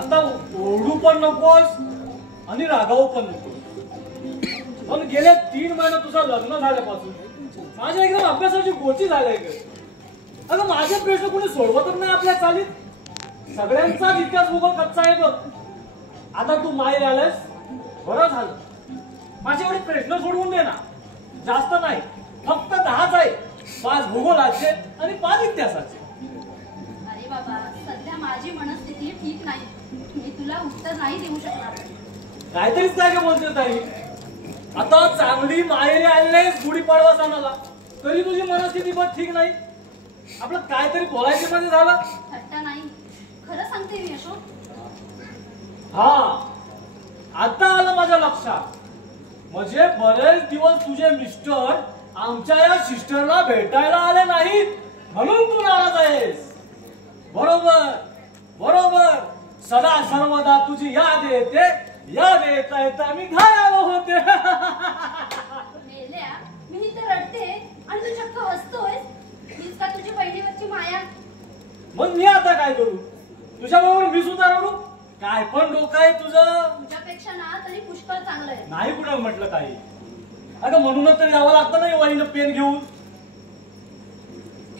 आता ओरडू पण नकोस आणि रागावू पण नकोस. पण गेले 3 महिने तुझं लग्न झाल्यापासून माझ्या एकदम अभ्यासाची गोची झालाय ग. अगं माझे प्रश्न कोणी सोडवतच नाही आपल्या चालीत. सगळ्यांचाच इतिहास भूगोल कच्चा आहे बघ. आता तू माहेर आलास बरं झालं. माझे एवढे प्रश्न सोडवून दे ना. जास्त नाही, फक्त 10च आहे. 5 भूगोलाचे आणि 5 इतिहासाचे. अरे बाबा, सध्या माझी मनस्थिती ठीक नाही. मी तुला उत्तर नाही देऊ शकणार. काहीतरीच काय का बोलते ताई. आता चांगली माहेरी आलेस गुढीपाडवा सणाला, तरी तुझी मनस्थिती पण ठीक नाही. आपलं काहीतरी बोलायचं मध्ये झालं. थट्टा नाही, खरं सांगते मी अशोक. हा, आता आलं माझ्या लक्षात. म्हणजे बरेच दिवस तुझे मिस्टर आमच्या या सिस्टरला भेटायला आले नाहीत म्हणून तू नाराज आहेस. बरोबर बरोबर. सदा सर्वदा तुझी याद येते. याद येता येता मी घाय आलो होते. मेल्या, मी इथे रडते आणि तू चक्क हसतोयस. हीच का तुझी बहिणीवरची माया? मग मी आता काय करू? तुझ्या बरोबर मी सुद्धा रडू? काय पण डोकं आहे तुझं. तुझ्यापेक्षा ना तरी पुष्कळ चांगलं आहे. नाही कुठं म्हटलं काही. अगं म्हणूनच तर यावं लागतं नाही वहीनं पेन घेऊन.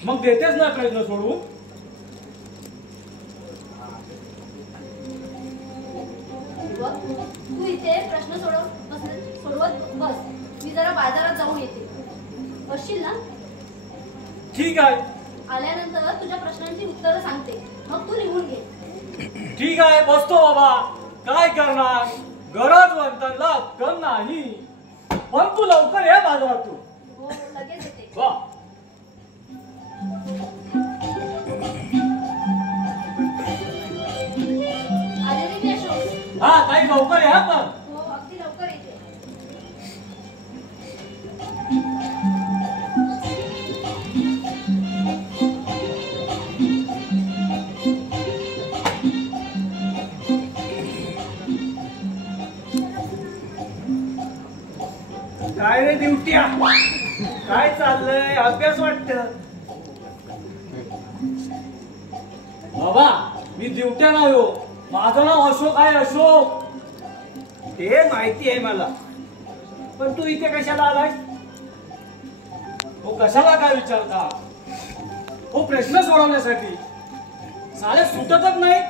मग देतेच ना प्रश्न सोडवून. तू इथे प्रश्न सोडवत बस. मी जरा बाजारात जाऊन येते. बसशील ना? ठीक आहे. आल्यानंतर तुझ्या प्रश्नांची उत्तरं सांगते, मग तू लिहून घे. ठीक आहे, बसतो बाबा. काय करणार, गरजवंतांना अक्कल नाही. पण तू लवकर ये बाजारातून. हो, लगेच येते. वा. आले रे मी अशोक. हा ताई, लवकर या पण. हो, अगदी लवकर येते. काय रे ड्युट्या, काय चाललंय? अभ्यास वाटत बाबा. मी ड्युट्या नाही हो. माझं नाव अशोक आहे. अशोक. ते माहिती आहे मला. पण तू इथे कशाला आलाय? हो, कशाला काय विचारता? हो, प्रश्न सोडवण्यासाठी. साले सुटतच नाही.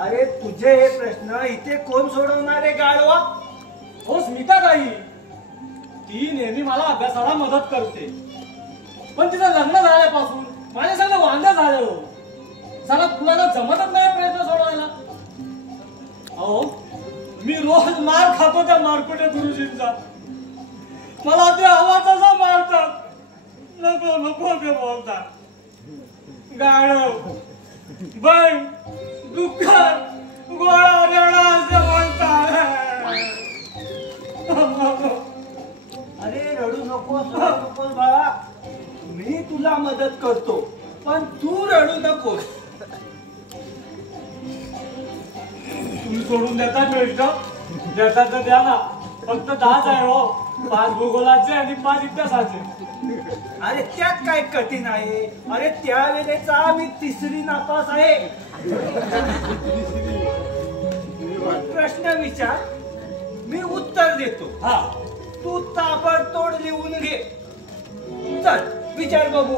अरे तुझे हे प्रश्न इथे कोण सोडवणार आहे गाढवा? हो, स्मिता ताई. ती नेहमी मला अभ्यासाला मदत करते, पण तिचं लग्न झाल्यापासून माझ्या सगळं वांदे झालं हो. साला तुला जमतच नाही प्रयत्न सोडवायला. अहो मी रोज मार खातो त्या मारकुटे गुरुजींचा. मला ते हवा तसा मारतात, नको नको ते बोलतात. गाढव पण दुःखात गोळा रेडा असे बोलतात. अरे रडू नकोस बाळा, मी तुला मदत करतो, पण तू रडू नकोस. तुम्ही सोडून देता मिळतं, देतात तर द्या ना. फक्त 10 आहे हो, 5 भूगोलाचे आणि 5 इतिहासाचे. अरे त्यात काय कठीण आहे? अरे त्यावेळेचा मी 3री नापास आहे. प्रश्न विचार, मी उत्तर देतो. हा तू ताबडतोड लिहून घे. चल विचार बघू.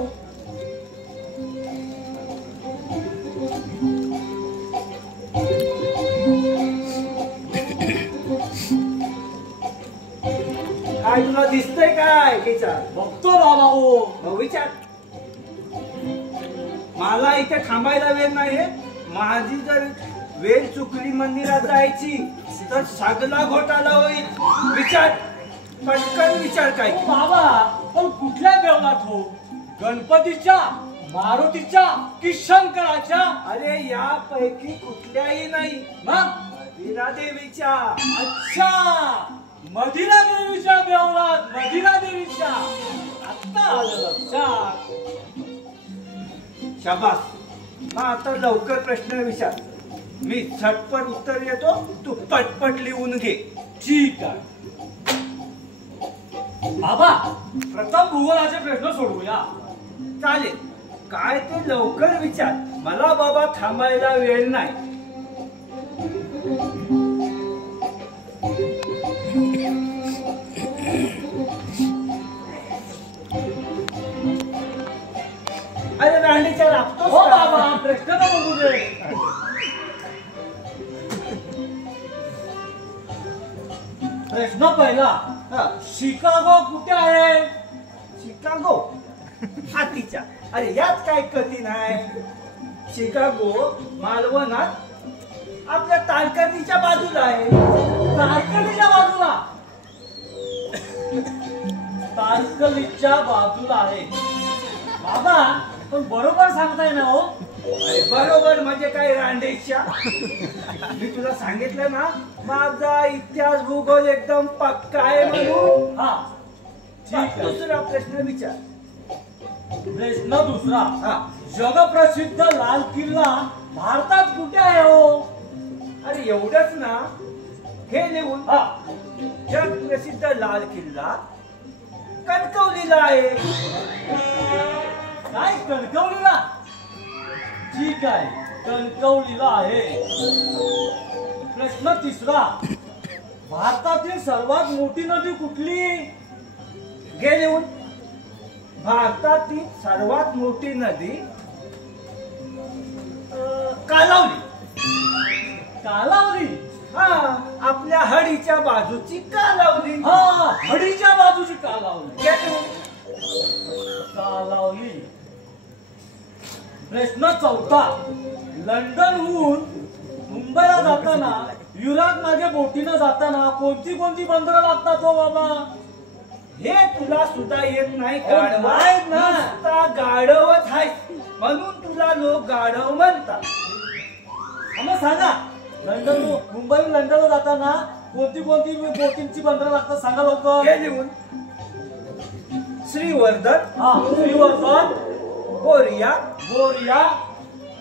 काय तुला दिसतंय काय? विचार. बघतो बाबा हो. मग विचार. मला इथे थांबायला वेळ नाहीये. माझी जर वेळ चुकली मंदिरात जायची तर सगळा घोटाळा होईल. विचार, पटकन विचार. काय बाबा पण कुठल्या देवळात हो? गणपतीच्या, मारुतीच्या की शंकराच्या? अरे यापैकी कुठल्याही नाही. मग मदिरा देवीच्या. अच्छा, मदिरा देवीच्या देवळात. मदिरा देवीच्या. आता आलं लक्षात. शाबास. मग आता लवकर प्रश्न विचार. मी झटपट उत्तर देतो, तू पटपट लिहून घे. ठीक आहे बाबा, प्रथम भूगोलाचे प्रश्न सोडवूया. चालेल. काय ते लवकर विचार. मला बाबा थांबायला वेळ नाही. अरे रांडीच्या लागतो हो बाबा, प्रश्न तर बघू दे. प्रश्न पहिला, शिकागो कुठे आहे? शिकागो हातीच्या. अरे यात काय कठीण आहे? शिकागो मालवणात आपल्या तारकर्लीच्या बाजूला आहे. तारकर्लीच्या बाजूला? तारकर्लीच्या बाजूला आहे बाबा, पण बरोबर सांगताय ना हो? अरे बरोबर म्हणजे काय रांडेच्या? मी तुला सांगितलं ना माझा इतिहास भूगोल एकदम पक्का आहे म्हणून. हा ठीक आहे. दुसरा प्रश्न विचार. प्रश्न दुसरा, हा. जगप्रसिद्ध लाल किल्ला भारतात कुठे आहे हो? अरे एवढंच ना? हे लिहून. हा. जग प्रसिद्ध लाल किल्ला कणकवलीला आहे. काय कणकवलीला? ठीक आहे, कणकवलीला आहे. प्रश्न तिसरा, भारतातील सर्वात मोठी नदी कुठली? घे लिहून. भारतातील सर्वात मोठी नदी कालावली. कालावली? हा, आपल्या हडीच्या बाजूची कालावली. हा, हडीच्या बाजूची कालावली. घे लिहून. कालावली. प्रश्न चौथा, लंडनहून मुंबईला जाताना युरोप मागे बोटीनं जाताना कोणती कोणती बंदरं लागतात हो बाबा? हे तुला सुद्धा येत नाही. माहित ना. नुसता गाढवच आहे म्हणून तुला लोक गाढव म्हणतात. मग सांगा, लंडन मुंबईहून लंडनला जाताना कोणती कोणती बोटींची बंदरं लागतात सांगा लवकर. हे लिहून. श्रीवर्धन. हा, श्रीवर्धन, बोरिया. बोरिया,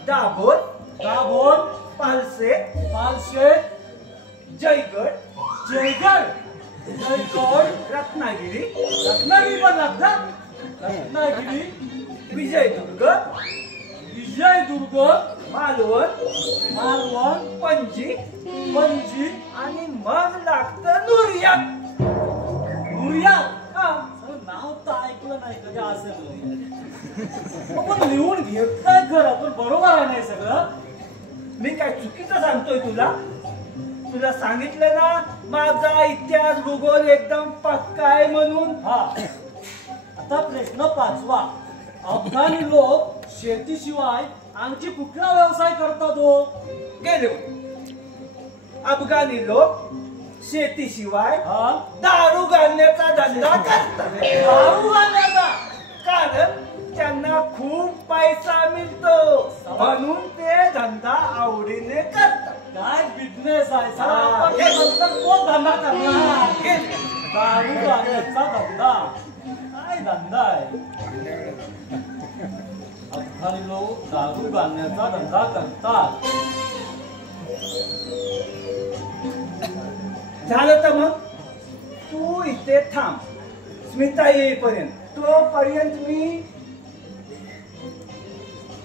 दाभोळ. दाभोळ, पालसे. पालशे, जयगड. जयगड, जयगड, रत्नागिरी. रत्नागिरी पण लागतात. रत्नागिरी, विजयदुर्ग. विजयदुर्ग, मालवण. मालवण, पणजी. पणजी आणि मग लागतं नुरिया. नुरिया. नाव तर ऐकलं नाही कधी असेल. पण लिहून घेतलंय खरं, पण बरोबर आहे नाही सगळं. मी काय चुकीचं सांगतोय तुला? तुला सांगितलं ना माझा इतिहास भूगोल एकदम पक्का आहे म्हणून. हा, आता प्रश्न 5वा. अफगाणी लोक शेतीशिवाय आणखी कुठला व्यवसाय करतात हो? गेले. अफगाणी लोक शेतीशिवाय हा, दारू घालण्याचा धंदा करतात. दारू घालण्याचा? कारण त्यांना खूप पैसा मिळतो म्हणून ते धंदा आवडीने करतात. काय बिझनेस आहे सर? हा. आपण हे नंतर कोण धंदा करणार? गेले. दारू घालण्याचा धंदा काय धंदा आहे? अफगाणी लोक दारू घालण्याचा धंदा करतात. झालं तर मग तू इथे थांब स्मिता येईपर्यंत. तोपर्यंत मी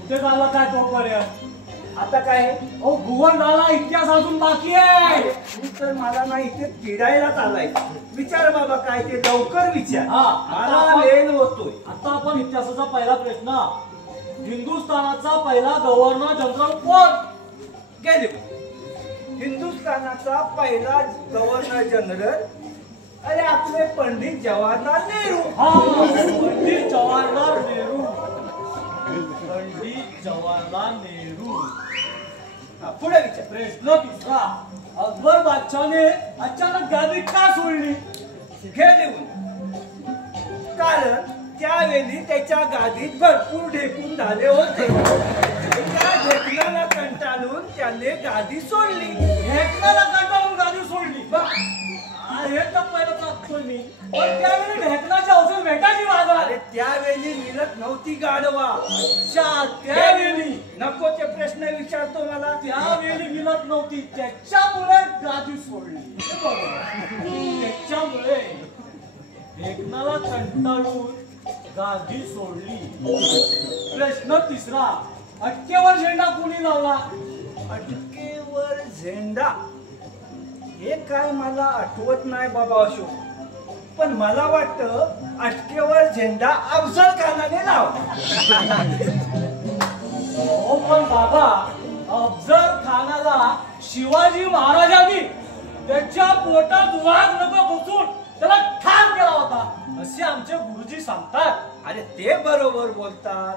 कुठे झाला काय तोपर्यंत? आता काय अहो भुवन झाला, इतिहास अजून बाकी आहे. तू तर मला ना इथे पिडायलाच आलाय. विचार बाबा काय ते लवकर विचार. हा, मला वेळ होतोय. आता आपण इतिहासाचा पहिला प्रश्न. हिंदुस्थानाचा पहिला गव्हर्नर जनरल कोण? गेले. हिंदुस्थानाचा पहिला गव्हर्नर जनरल अरे आपले पंडित जवाहरलाल नेहरू. हा, पंडित जवाहरलाल नेहरू. पंडित जवाहरलाल नेहरू. पुढे विचार. प्रश्न 3रा. अकबर बादशाहने अचानक गादी का सोडली? गेले. कारण त्यावेळी त्याच्या गादीत भरपूर ढेकून झाले होते. त्या ढेकणाला कंटाळून त्याने गादी सोडली. ढेकणाला कंटाळून गादी सोडली? हे तर पहिलं टाकतोय मी. पण त्यावेळी ढेकणाची औषध भेटायची माझा. अरे त्यावेळी मिळत नव्हती गाढवा. अच्छा, त्यावेळी नको ते प्रश्न विचारतो मला. त्यावेळी मिळत नव्हती त्याच्यामुळे गादी सोडली. हे बरोबर. त्याच्यामुळे ढेकणाला कंटाळून गादी सोडली. प्रश्न 3रा. अटकेवर झेंडा कोणी लावला? अटकेवर झेंडा हे काय मला आठवत नाही बाबा अशोक. पण मला वाटतं अटकेवर झेंडा अफजल खानाने लावला. हो पण बाबा, अफजल खानाला शिवाजी महाराजांनी त्याच्या पोटात वाघ नको घुसून त्याला ठार केला होता असे आमचे गुरुजी सांगतात. अरे ते बरोबर बोलतात.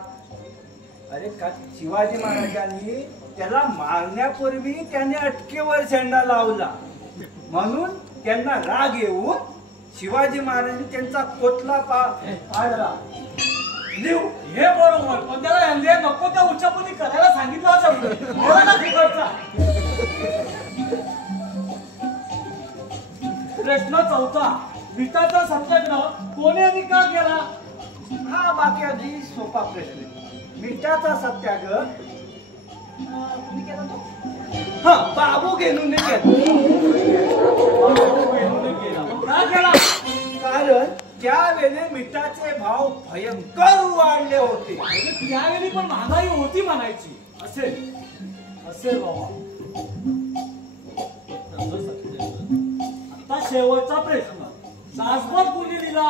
अरे का शिवाजी महाराजांनी त्याला मारण्यापूर्वी त्याने अटकेवर झेंडा लावला म्हणून त्यांना राग येऊन शिवाजी महाराजांनी त्यांचा कोटला पाडला. लिहू हे बरोबर. पण त्याला यांचे नको त्या उच्चापती करायला सांगितलं असं बोला ना तिकडचा. प्रश्न 4. मिठाचा सत्याग्रह कोणी आणि का केला? हा बाकी अगदी सोपा प्रश्न. मिठाचा सत्याग्रह कोणी केला तो? हा बाबू गेनूने का केला? कारण त्यावेळी मिठाचे भाव भयंकर वाढले होते. त्यावेळी पण महागाई होती म्हणायची. असेल असेल बाबा. आता शेवटचा प्रश्न. दासबोध कोणी दिला?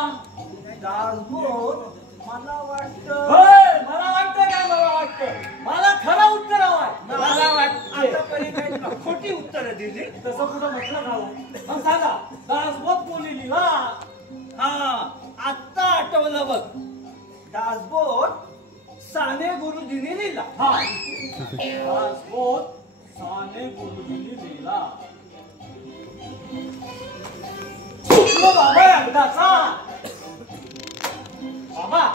दासबोध मला वाटतं मला वाटतं काय? मला वाटतं मला खरं उत्तर हवंय. मला वाटतं आतापर्यंत काही तुला खोटी उत्तरं दिली. तसं कुठं म्हटलं का? मग सांगा दासबोध कोणी लिहिला? हा आत्ता आठवलं बघ. दासबोध साने गुरुजींनी लिहिला. हा, दासबोध साने गुरुजींनी लिहिला. चुकलो बाबा एकदाचा. बाबा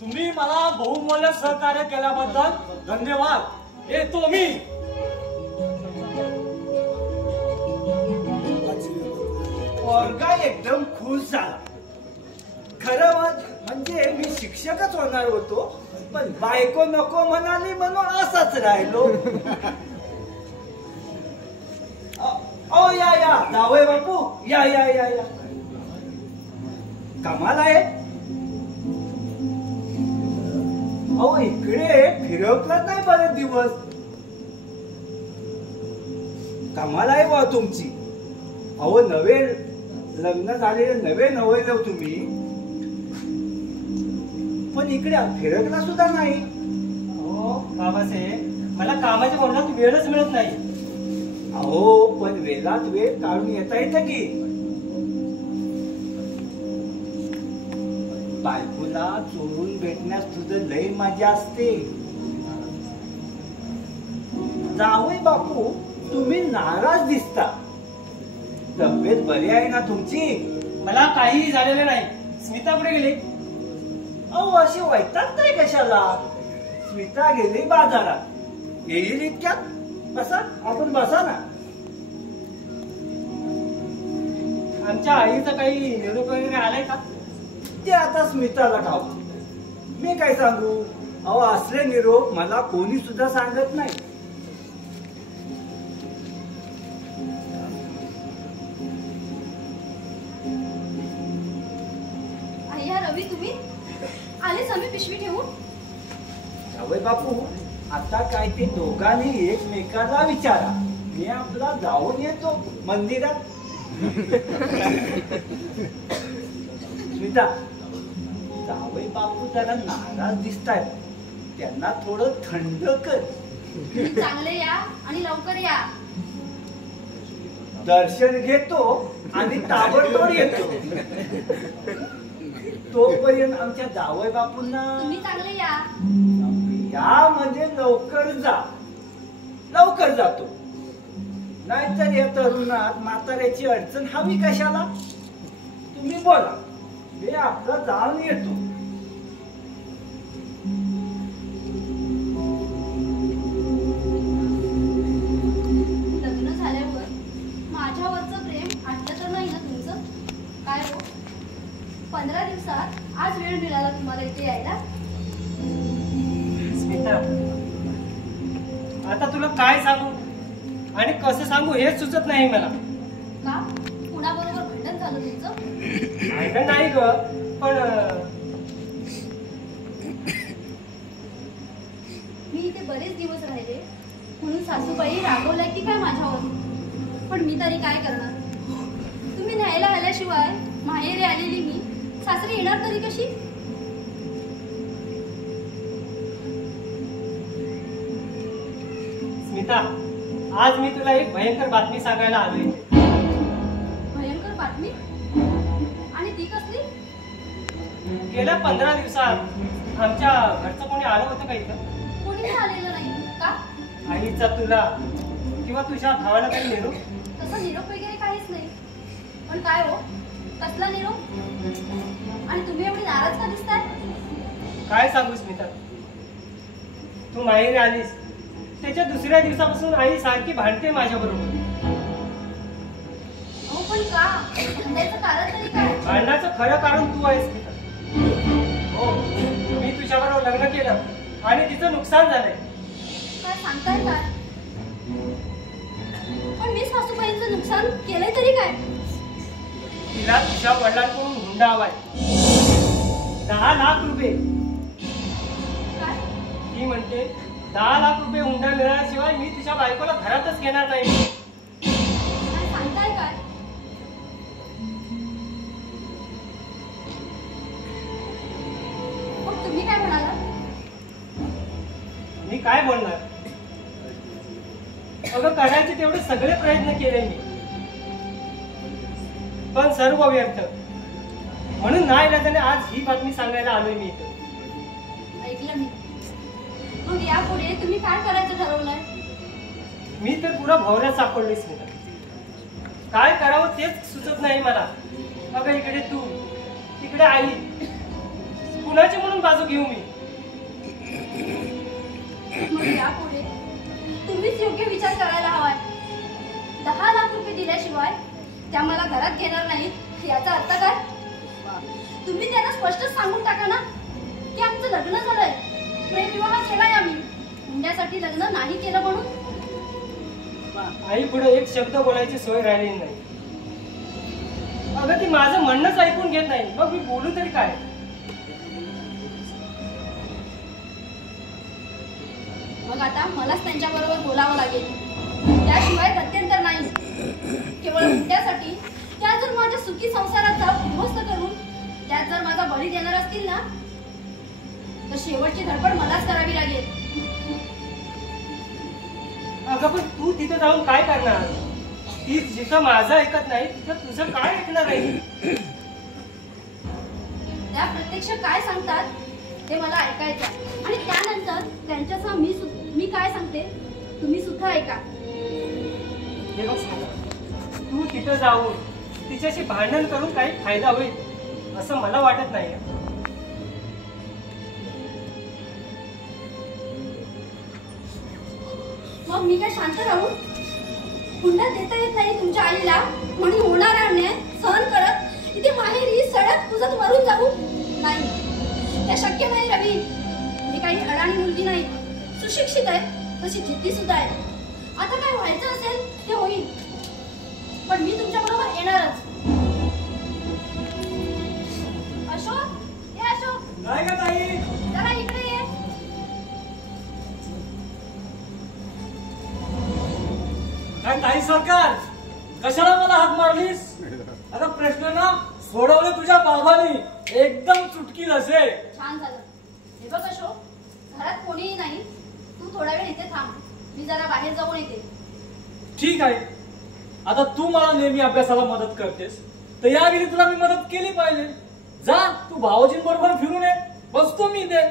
तुम्ही मला बहुमूल्य सहकार्य केल्याबद्दल धन्यवाद. येतो मी. पोरगा एकदम खुश झाला. खरं म्हणजे मी शिक्षकच होणार होतो पण बायको नको म्हणाली म्हणून असाच राहिलो. ओ या जावई बापू या या या या. कमाल आहे. अहो इकडे फिरवलाच नाही बरेच दिवस. कमाल आहे बा तुमची. अहो नवे लग्न झालेले नवे नवरे तुम्ही पण इकडे फिरकला सुद्धा नाही. हो बाबासाहेब, मला कामाच्या बोलण्यात वेळच मिळत नाही. अहो पण वेळात वेळ काढून येता येतं की. बायकोला चोरून भेटण्यास तुझं लय मजा असते. जावई बापू तुम्ही नाराज दिसता. तब्येत बरी आहे ना तुमची? मला काहीही झालेलं नाही. स्मिता कुठे गेली? अहो अशी वैताग नाही कशाला. स्मिता गेली बाजारात. येईल इतक्यात. बसा आपण बसा ना. आमच्या आईचा काही निरोप वगैरे आलाय का? ते आता स्मिताला ठाऊ. मी काय सांगू. अहो असले निरोप मला कोणी सुद्धा सांगत नाही. अय्या रवी तुम्ही आलेच. आम्ही पिशवी ठेवून. जावई बापू आता काय ते दोघांनी एकमेकाला विचारा. मी आपला जाऊन येतो मंदिरात. स्मिता जावई बापू जरा नाराज दिसतायत. त्यांना थोडं थंड कर. तुम्ही चांगले या आणि लवकर या. दर्शन घेतो आणि ताबडतोब येतो. तोपर्यंत आमच्या जावई बापूंना तुम्ही चांगले या. या म्हणजे लवकर जा. लवकर जातो. नाहीतर या तरुणात म्हाताऱ्याची अडचण हवी कशाला. तुम्ही बोला. मी आपला जाऊन येतो. लग्न झाल्यावर माझ्यावरचं प्रेम आटलं तर नाही ना तुमचं? काय हो 15 दिवसात आज वेळ मिळाला तुम्हाला इथे यायला? स्मिता आता तुला काय सांगू आणि कसं सांगू हेच सुचत नाही मला. का कुणाबरोबर भांडण झालं तुमचं? भांडण नाही ग पण मी इथे बरेच दिवस राहिले म्हणून सासूबाई रागवलाय की काय माझ्यावर? पण मी तरी काय करणार? तुम्ही न्यायला आल्याशिवाय माहेरी आलेली मी सासरी येणार तरी कशी? स्मिता आज मी तुला एक भयंकर बातमी सांगायला आलोय. भयंकर बातमी? आणि ती कसली? गेल्या 15 दिवसात आमच्या घरचं कोणी आलं होतं का इथं? कोणीही आलेलं नाही. का? आईचा तुला किंवा तुझ्या भावाला काही निरोप? तसा निरोप वगैरे काहीच नाही. पण काय हो कसला निरोप? आणि तुम्ही एवढी नाराज का दिसताय? काय सांगू स्मिता तू माहेरी आलीस त्याच्या दुसऱ्या दिवसापासून आई सारखी भांडते माझ्या बरोबर. अहो पण का? भांडायचं कारण तरी काय? भांडण्याचं खरं कारण तू आहेस स्मिता. हो मी तुझ्याबरोबर लग्न केलं आणि तिचं नुकसान झालंय. काय सांगताय काय? पण मी सासूबाईंचं नुकसान केलंय तरी काय? तिला तुझ्या वडिलांकडून हुंडा हवाय 10 लाख रुपये. काय? ती म्हणते 10 लाख रुपये हुंडा मिळाल्याशिवाय मी तुझ्या बायकोला घरातच घेणार नाही. काय सांगताय काय? मग तुम्ही काय म्हणाला? मी काय बोलणार? अगं करायचे तेवढे सगळे प्रयत्न केले मी पण सर्व व्यर्थ. म्हणून नाही इलाजाने आज ही बातमी सांगायला आलोय मी इथं. ऐकलं मी. मग यापुढे तुम्ही काय करायचं ठरवलंय? मी तर पुरा भवऱ्यात सापडलीस नाही. काय करावं तेच सुचत नाही मला. अगं इकडे तू तिकडे आई. कुणाची म्हणून बाजू घेऊ मी? मग यापुढे तुम्हीच योग्य विचार करायला हवाय. 10 लाख रुपये दिल्याशिवाय त्या मला घरात घेणार नाहीत याचा अर्थ काय? तुम्ही त्यांना स्पष्टच सांगून टाका ना की आमचं लग्न झालंय. प्रेमविवाह केलाय आम्ही. हुंड्यासाठी लग्न नाही केलं म्हणून. आई पुढे एक शब्द बोलायची सोय राहिली नाही. अगं ती माझं म्हणणंच ऐकून घेत नाही. मग मी बोलू तरी काय? मग आता मलाच त्यांच्याबरोबर बोलावं लागेल. त्याशिवाय गत्यंतर नाही. केवळ हुंड्यासाठी त्या जर माझ्या सुखी संसाराचा उद्ध्वस्त करून त्यात जर माझा बळी देणार असतील ना तर शेवटची धडपड मलाच करावी लागेल. अगं पण तू तिथे जाऊन काय करणार? ती जिथं माझं ऐकत नाही तिथं तुझं काय ऐकणार आहे? त्या प्रत्यक्ष काय सांगतात ते मला ऐकायचं आहे. आणि त्यानंतर त्यांच्यासह मी काय सांगते तुम्ही सुद्धा ऐका. हे बघ सागर, तू तिथं जाऊन तिच्याशी भांडण करून काही फायदा होईल असं मला वाटत नाही. मग मी काय शांत राहू? हुंडा देता येत नाही तुमच्या आईला म्हणून होणारा अन्याय सहन करत इथे माहेरी सडक तुझत मरून जाऊ? नाही, ते शक्य नाही रवी. मी काही अडाणी मुलगी नाही, सुशिक्षित आहे, तशी जिद्दी सुद्धा आहे. आता काय व्हायचं असेल ते होईल, पण मी तुमच्या बरोबर येणारच. अशोक, हे अशोक, काय का ताई? जरा इकडे ये. काय ताई सरकार, कशाला मला हाक मारलीस? आता प्रश्न ना सोडवले तुझ्या बाबांनी, एकदम चुटकी असे. छान झालं. हे बघ अशोक, घरात कोणीही नाही, तू थोडा वेळ इथे थांब, मी जरा बाहेर जाऊन येते. ठीक आहे. आता तू मला नेहमी अभ्यासाला मदत करतेस, तर यावेळी तुला मी मदत केली पाहिजे. जा, तू भावजींबरोबर फिरून ये, बसतो मी इथे.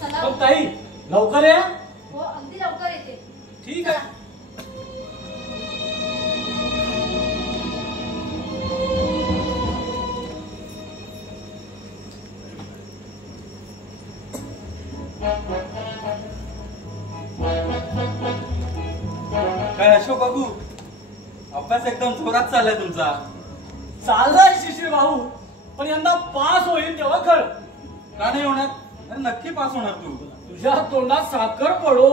चला. पण ताई लवकर या. हो, अगदी लवकर येते. ठीक आहे. काय अशोक बाबू, अभ्यास एकदम जोरात चाललाय तुमचा. चाललाय शिशिर भाऊ, पण यंदा पास होईल तेव्हा कळ. का नाही होणार? अरे नक्की पास होणार तू. तुझ्या तोंडात साखर पडो.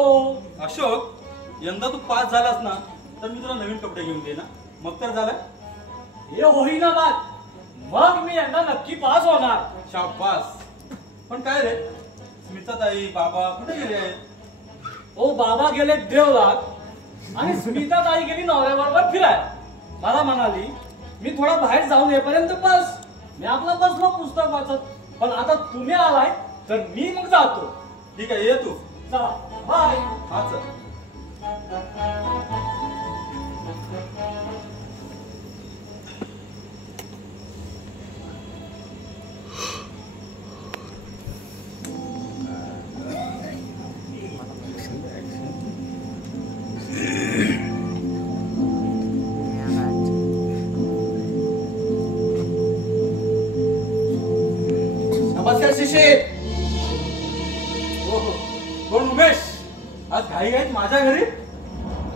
अशोक, यंदा तू पास झालास ना तर मी तुला नवीन कपडे घेऊन दे ना, मग तर झालं. हे होईना बात, मग मी यंदा नक्की पास होणार. शाबास. पण काय रे, स्मिताताई बाबा कुठे गेले आहेत? ओ बाबा गेले देवलात आणि स्मिता ताई गेली नवऱ्याबरोबर फिराय. मला म्हणाली मी थोडा बाहेर जाऊन येईपर्यंत बस. मी आपला बसलो पुस्तक वाचत, पण आता तुम्ही आलाय तर मी मग जातो. ठीक आहे, ये तू. चला बाय. हा चल. नमस्कार शिशिर. हो हो. कोण उमेश? आज घाई आहेत माझ्या घरी?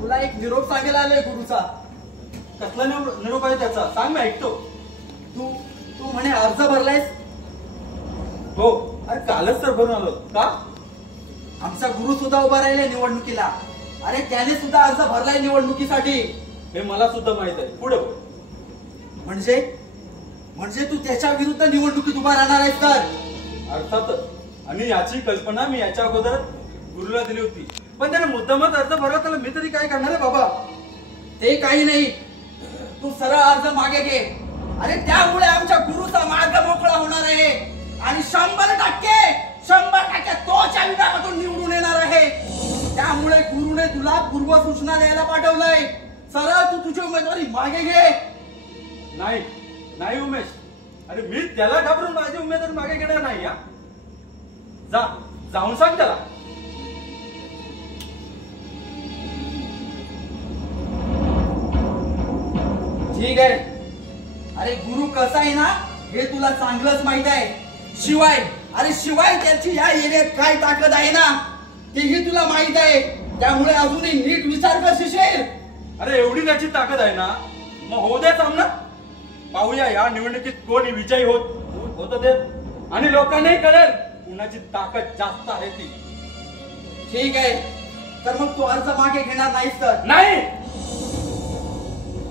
तुला एक निरोप सांगायला आलोय गुरुचा. कसला निरोप आहे त्याचा? सांग, मी ऐकतो. तू तू म्हणे अर्ज भरलायस? हो, अरे कालच तर भरून आलो. का? आमचा गुरु सुद्धा उभा राहिलाय निवडणुकीला. अरे त्याने सुद्धा अर्ज भरलाय निवडणुकीसाठी. हे मला सुद्धा माहित आहे. पुढे बोल. म्हणजे तू त्याच्या विरुद्ध निवडणुकीत उभा राहणार आहेस तर? अर्थातच. आणि याची कल्पना मी याच्या अगोदर गुरुला दिली होती, पण त्याने मुद्दामच अर्ज भरला, त्याला मी तरी काय करणार आहे बाबा? ते काही नाही, तू सरळ अर्ज मागे घे. अरे त्यामुळे आमच्या गुरुचा मार्ग मोकळा होणार आहे आणि 100% तोच्या विभागातून निवडून येणार आहे. त्यामुळे गुरुने तुला पूर्व सूचना द्यायला पाठवलंय. सरळ तू तुझी उमेदवारी मागे घे. नाही नाही उमेश, अरे मी त्याला घाबरून माझी उमेदवारी मागे घेणार नाही. या जाऊन सांग त्याला. ठीक आहे. अरे गुरु कसा आहे ना हे तुला चांगलंच माहित आहे. शिवाय त्याची या एरियात काय ताकद आहे ना तेही तुला माहित आहे. त्यामुळे अजूनही नीट विचार कर शिशिर. अरे एवढी त्याची ताकद आहे ना, मग होऊ दे सामना. पाहूया या निवडणुकीत कोण विजयी होत ते, आणि लोकांनाही कळेल कुणाची ताकद जास्त आहे ती. ठीक आहे, तर मग तू अर्ज मागे घेणार नाहीस तर? नाही.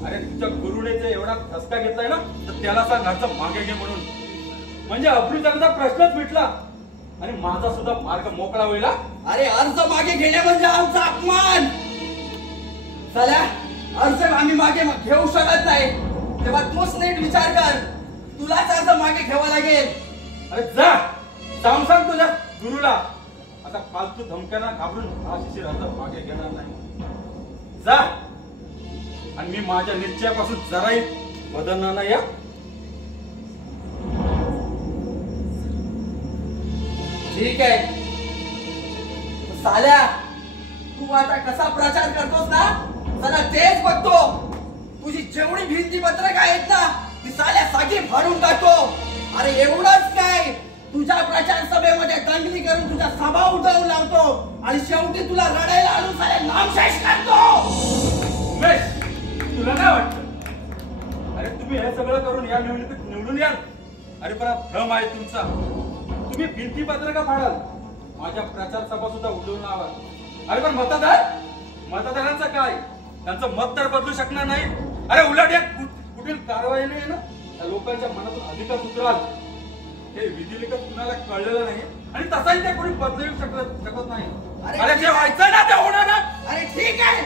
अरे तुझ्या गुरुने जे एवढा धसका घेतलाय ना, तर त्याला सांग अर्ज मागे घे म्हणून. म्हणजे अभ्युदयाचा प्रश्नच मिटला आणि माझा सुद्धा मार्ग मोकळा होईल. अरे अर्ज मागे घेणे म्हणजे आमचा अपमान. चला, अर्ज आम्ही मागे घेऊ शकत नाही, तेव्हा तूच नीट विचार कर. तुलाच अर्ज मागे घ्यावा लागेल. अरे जाऊन सांग तुझ्या गुरुला आता फालतू धमक्यांना घाबरून हा शिशिराचा मागे घेणार नाही. जा आणि मी माझ्या निश्चयापासून जराही बदलणार नाही. या ठीक आहे साल्या, तू आता कसा प्रचार करतोस ना, चला तेच बघतो. तुझी जेवढी भिंतीपत्रक आहेत ना ती साल्या सगळी फाडून टाकतो. अरे एवढंच काय, तुझ्या प्रचार सभेमध्ये दंगली करून तुझा सभा उठवून लावतो आणि शेवटी तुला रडायला आणून साल्या नामशेष करतो. उमेश, तुला काय वाटतं? अरे तुम्ही हे सगळं करून या निवडणुकीत निवडून याल. अरे पण भ्रम आहे तुमचा. तुम्ही भिंतीपत्र का फाडाल, माझ्या प्रचार सभा सुद्धा उडवून लावाल. अरे पण मतदारांचं काय, त्यांचं मत तर बदलू शकणार नाही. अरे उलट एक कुठील कारवाईने ना त्या लोकांच्या मनातून अधिकच उतराल. हे विधिलिखित कुणाला कळलेलं नाही आणि तसाही ते कोणी बदलू शकत नाही. अरे जे व्हायचं ना ते होणार ना. अरे ठीक आहे,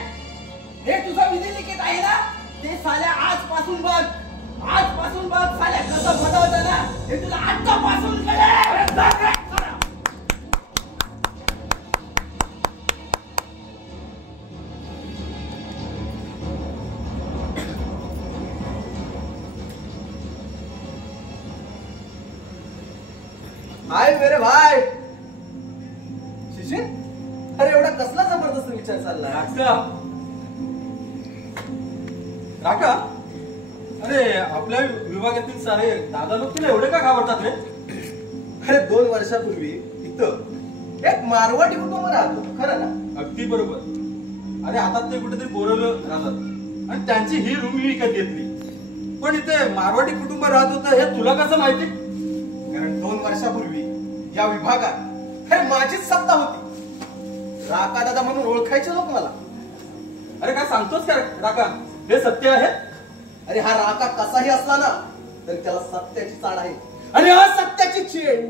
हे तुझं विधिलिखित आहे ना, ते साल्या आजपासून बघ. आजपासून बघ साल्या कसं बनवतं ना, हे तुला आजपासून कळेल. हाय मेरे भाई शिशिर, अरे एवढा कसला जबरदस्त विचार चाललाय. काका, अरे आपल्या विभागातील सारे दादा लोक तुला एवढे का घाबरतात रे? अरे 2 वर्षापूर्वी इथं एक मारवाडी कुटुंब राहतो, खरं ना? अगदी बरोबर. अरे आता ते कुठेतरी बोरवलं राहतात आणि त्यांची ही रूम मी विकत घेतली. पण इथे मारवाडी कुटुंब राहत होतं हे तुला कसं माहिती? कारण 2 वर्षापूर्वी या विभागात अरे माझीच सत्ता होती. राका दादा म्हणून ओळखायचे लोक मला. अरे काय सांगतोस का राका, हे सत्य आहे? अरे हा राका कसाही असला ना तरी त्याला सत्याची चाड आहे आणि असत्याची चीड.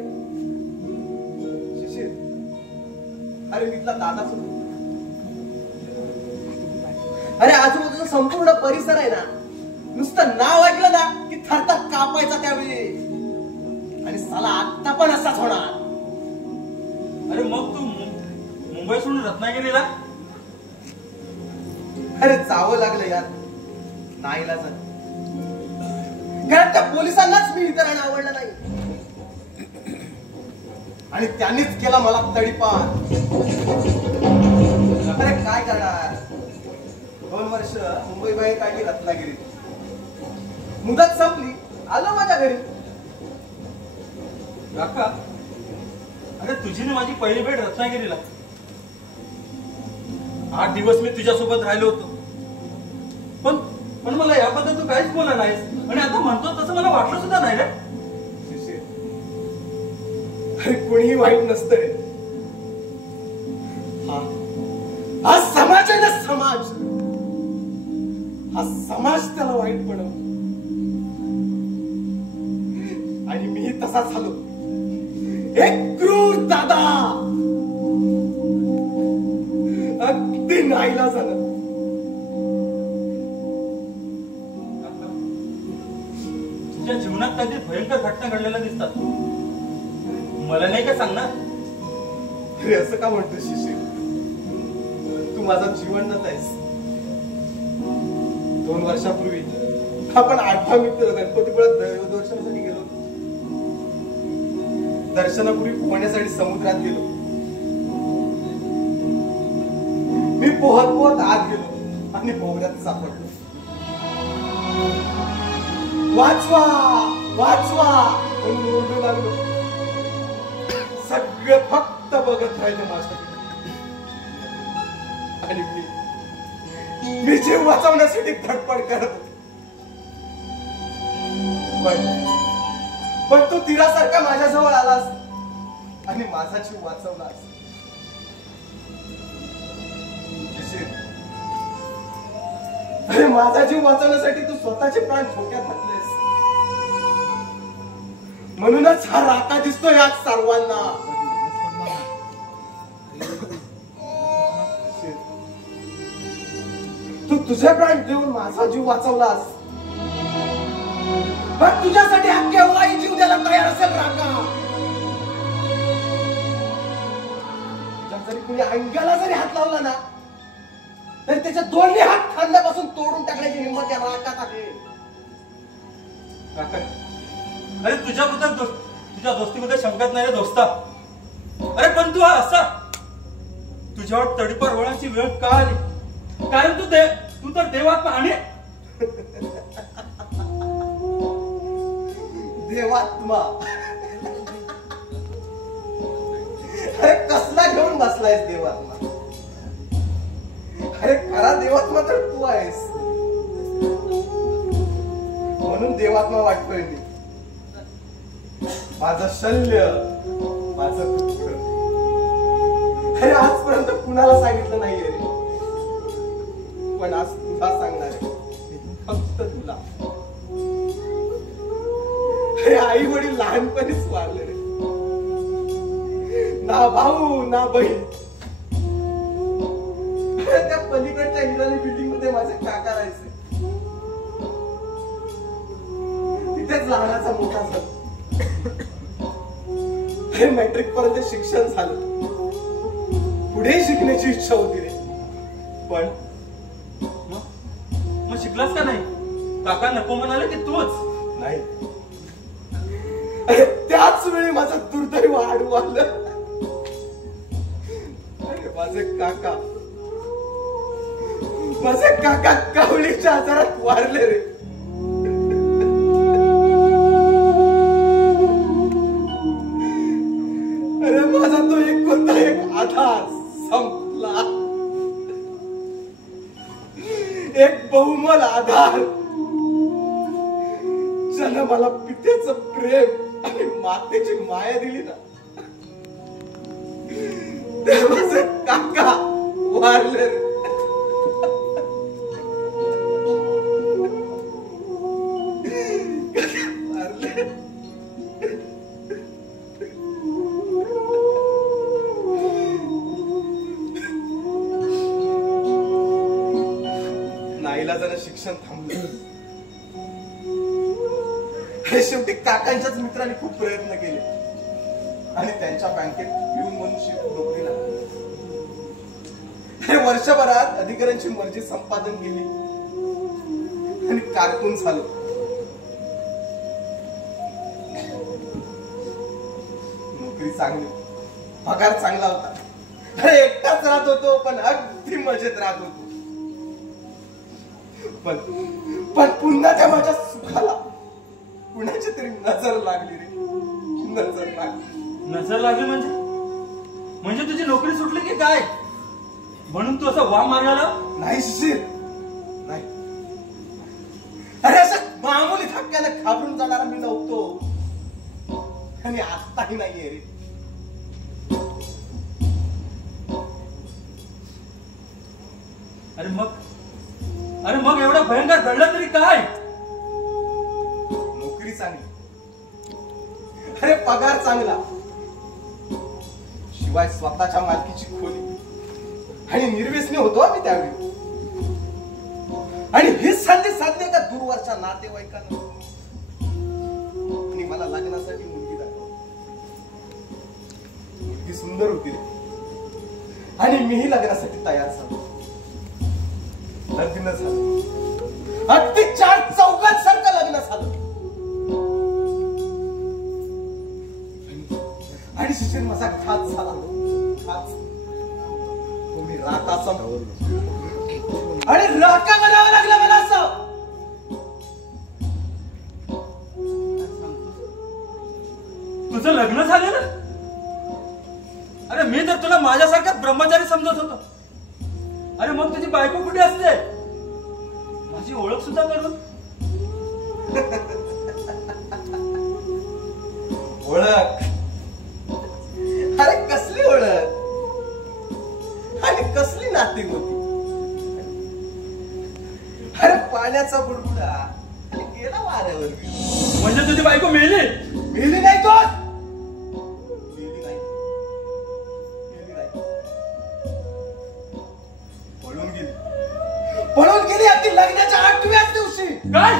शिशिर, अरे मी तुला दादाच होतो. अरे आजूबाजूचा संपूर्ण परिसर आहे ना, नुसतं नाव ऐकलं ना की थरथर कापायचा त्यावेळी. आणि साला आता पण असाच होणार. अरे मग तू मुंबई सोडून रत्नागिरीला? अरे जावं लागलं यार, नाईलाज. कारण त्या पोलिसांनाच मी इथं राहणं आवडलं नाही आणि त्यांनीच केला मला तडीपार. अरे काय करणार, 2 वर्ष मुंबई बाहेर काढली रत्नागिरीत. मुदत संपली, आलो माझ्या घरी. काका, अरे तुझी ना माझी पहिली भेट रत्नागिरीला. 8 दिवस मी तुझ्यासोबत राहिलो होतो. पण मला याबद्दल तू काहीच बोलला नाहीस आणि आता म्हणतो तसं मला वाटलं सुद्धा नाही रे. अरे कोणीही वाईट नसतं रे. हा समाज आहे ना, समाज. हा समाज त्याला वाईट बनवतो आणि मी तसा झालो. एक क्रूर दादा, अगदी नाईलाज झालं. तुझ्या जीवनात काहीतरी भयंकर घटना घडलेल्या दिसतात. मला नाही का सांगणार? अरे असं का म्हणतो शिशिर, तू माझा जीवनदाता आहेस. 2 वर्षापूर्वी आपण 8 मित्र गणपतीपुळ्यात देवदर्शनासाठी गेलो. दर्शनापूर्वी पोहण्यासाठी समुद्रात गेलो. मी पोहत आत गेलो आणि पोहण्यात सापडलो. वाचवा वाचवा म्हणून ओरडू लागलो. सगळे फक्त बघत राहिले माझ्याकडे आणि मी जीव वाचवण्यासाठी धडपड करत. पण तू तीरासारखा माझ्याजवळ आलास आणि माझा जीव वाचवलास. अरे माझा जीव वाचवण्यासाठी तू स्वतःचे प्राण धोक्यात घातलेस. म्हणूनच हा राका दिसतो या सर्वांना. तू तुझे प्राण देऊन माझा जीव वाचवलास. पण तुझ्यासाठी हा केव्हाही जीव द्यायला तयार असेल राका. कुणी अंगाला जरी हात लावला ना तर त्याच्या दोन्ही हात खांद्यापासून तोडून टाकण्याची हिंमत या राखात आहे. काका, अरे तुझ्या दोस्तीमध्ये शंकाच नाही रे दोस्ता. अरे पण तू हा असा तुझ्यावर तडीपार होण्याची वेळ का आली? कारण तू तर देवात्मा आणि देवात्मा. अरे कसला घेऊन बसलायस देवात्मा? अरे खरा देवात्मा तर तू आहेस, म्हणून देवात्मा वाटतोय मी. माझं शल्य, माझं दुःख अरे आजपर्यंत कुणाला सांगितलं नाहीये रे, पण आज तुला सांगणार आहे, फक्त तुला. अरे आई वडील लहानपणीच वारले रे, ना भाऊ ना बहीण. त्या पलीकडच्या इंद्राणी बिल्डिंग मध्ये माझे काका राहायचे, तिथेच लहानाचा मोठा झाला. मॅट्रिक पर्यंत शिक्षण झालं, पुढे शिकण्याची इच्छा होती रे, पण मग शिकलास का नाही? काका नको म्हणाले की तूच नाही. अरे त्याच वेळी माझं दुर्दैव आडू आलं. अरे माझे काका कावळीच्या आजारात वारले रे. अरे माझा तो एकुलता एक आधार संपला, एक बहुमल आधार ज्यानं मला पितेचं प्रेम आणि मातेची माया दिली ना, ते माझे काका वारले रे. नाईलाजानं शिक्षण थांबलं. शेवटी काकांच्याच मित्रांनी खूप प्रयत्न केले आणि त्यांच्या बँकेत पिऊन म्हणून नोकरी लागली. वर्षभरात अधिकाऱ्यांची मर्जी संपादन केली आणि कारकून झालो. नोकरी चांगली, पगार चांगला होता. अरे एकटाच राहत होतो, पण अगदी मजेत राहत होतो. पण पुन्हा त्या माझ्या सुखाला कुणाची तरी नजर लागली रे, नजर लागली. नजर लागली म्हणजे तुझी नोकरी सुटली की काय? म्हणून तू असं वा मारला? नाही शिशीर, नाही. अरे असं मामूली धक्क्याने घाबरून जाणारा मी नव्हतो आणि आत्ताही नाहीये रे. अरे मग एवढं भयंकर घडलं तरी काय? नोकरी चांगली, अरे पगार चांगला, शिवाय स्वतःच्या मालकीची खोली आणि निर्व्यसनी होतो आम्ही त्यावेळी. आणि हीच संधी साधली का दूरवरच्या नातेवाईकांना आणि मला लग्नासाठी मुलगी दाखवली. मुलगी सुंदर होती रे आणि मीही लग्नासाठी तयार झालो. लग्न झालं, अगदी 4 चौघांसारखं लग्न झालं. आणि शिक्षण माझा घात झाला. तुम्ही राकाचा आणि राका बनावं लागलं मला असं. तुझं लग्न झालेलं? अरे मी तर तुला माझ्यासारखा ब्रह्मचारी समजत होतो. अरे मग तुझी बायको कुठे असते? माझी ओळख सुद्धा करून. ओळख? अरे कसली ओळख आणि कसली नाती होती? अरे पाण्याचा बुडबुडा आणि गेला वाऱ्यावर. म्हणजे तुझी बायको मेली? मेली नाही तो, पळून गेली अगदी लग्नाच्या 8व्याच दिवशी. काय?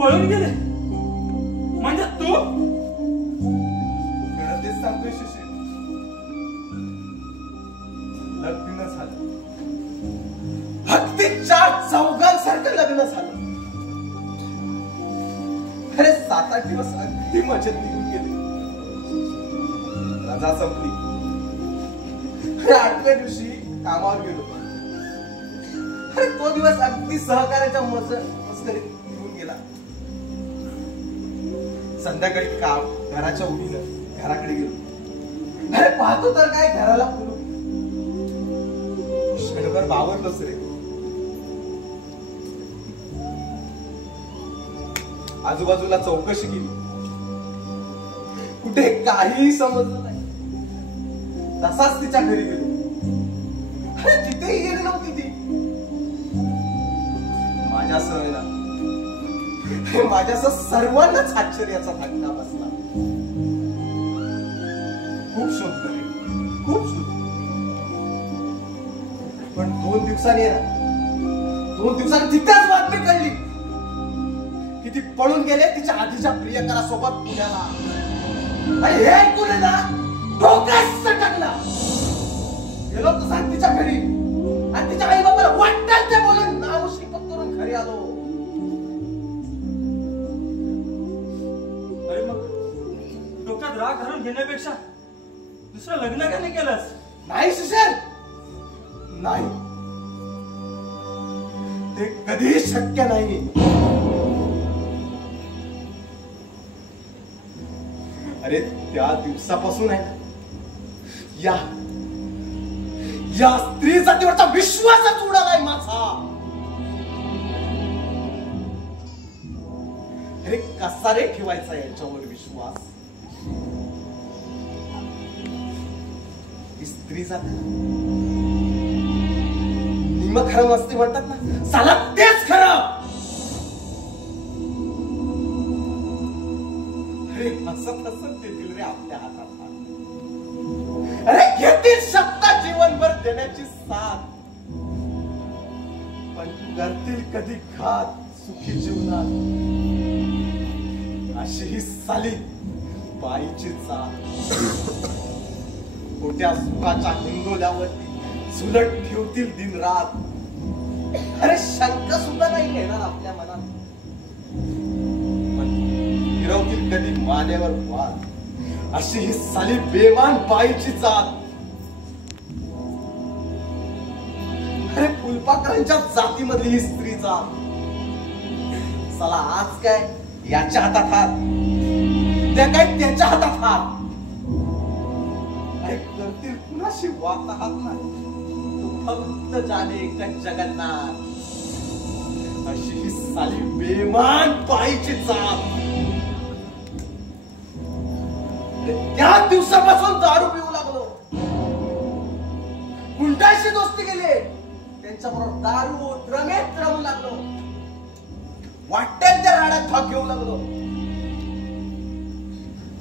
पळून गेले म्हणजे तू? तेच सांगतोय शिशी. 7-8 दिवस अगदी मजेत निघून गेले. रजा संपली. 8व्या दिवशी कामावर गेलो. अरे तो दिवस अगदी सहकार्याच्या मस्करीत निघून गेला. संध्याकाळी काम घराच्या उडीनं घराकडे गेलो. अरे पाहतो तर काय घराला कुलूप. क्षणभर बावरलोच रे. आजूबाजूला चौकशी केली. कुठे काहीही समजलं नाही. तसाच तिच्या घरी गेलो. अरे तिथेही गेली नव्हती ती. माझ्यासह सर्वांनाच आश्चर्याचा धक्का बसला. खूप शोधलं रे, खूप शोधलं. पण 2 दिवसांनी तिथेच बातमी कळली की ती पळून गेले तिच्या आधीच्या प्रियकरासोबत पुण्याला. आणि हे ऐकून ना डोक्यात सटकला. गेलो तसा तिच्या घरी आणि तिच्या आई बाबाला वाटतं ते बोलून नाव श्रीपत करून घरी आलो. अरे मग डोक्यात राग घालून घेण्यापेक्षा दुसरं लग्न का नाही केलंस? नाही सुशेल, नाही, ते कधीही शक्य नाही. अरे त्या दिवसापासून आहे या स्त्री जातीवरचा विश्वासच उडालाय माझा. अरे कसा रे ठेवायचा यांच्यावर विश्वास? स्त्री जाती निम खरं नसते म्हणतात ना, साला तेच खरं. अरे हसत हसत देतील रे आपल्या हातात. अरे घेतील सत्ता जीवनभर देण्याची साथ, पण करतील कधी घात सुखी जीवनात. अशी ही साली बाईची जात. खोट्या सुखाच्या हिंदोल्यावरती सुलट ठेवतील दिन रात. अरे शंका सुद्धा नाही येणार आपल्या मनात, पण फिरवतील कधी मानेवर वाद. अशी ही साली बेमान बाईची जात. अरे फुलपाखरांच्या जातीमधली ही स्त्री जात. चला आज काय याच्या हातात हात, त्या काय त्याच्या हातात हात. करतील कुणाशी वार्ताहत नाही, तो फक्त जाणे का जगन्नाथ. अशी ही साली बेमान बाईची जात. त्या दिवसापासून दारू पिऊ लागलो. गुंडाशी दोस्ती केली, त्यांच्याबरोबर दारू रमेत रमू लागलो. वाटेल त्या राड्यात भाग घेऊ लागलो.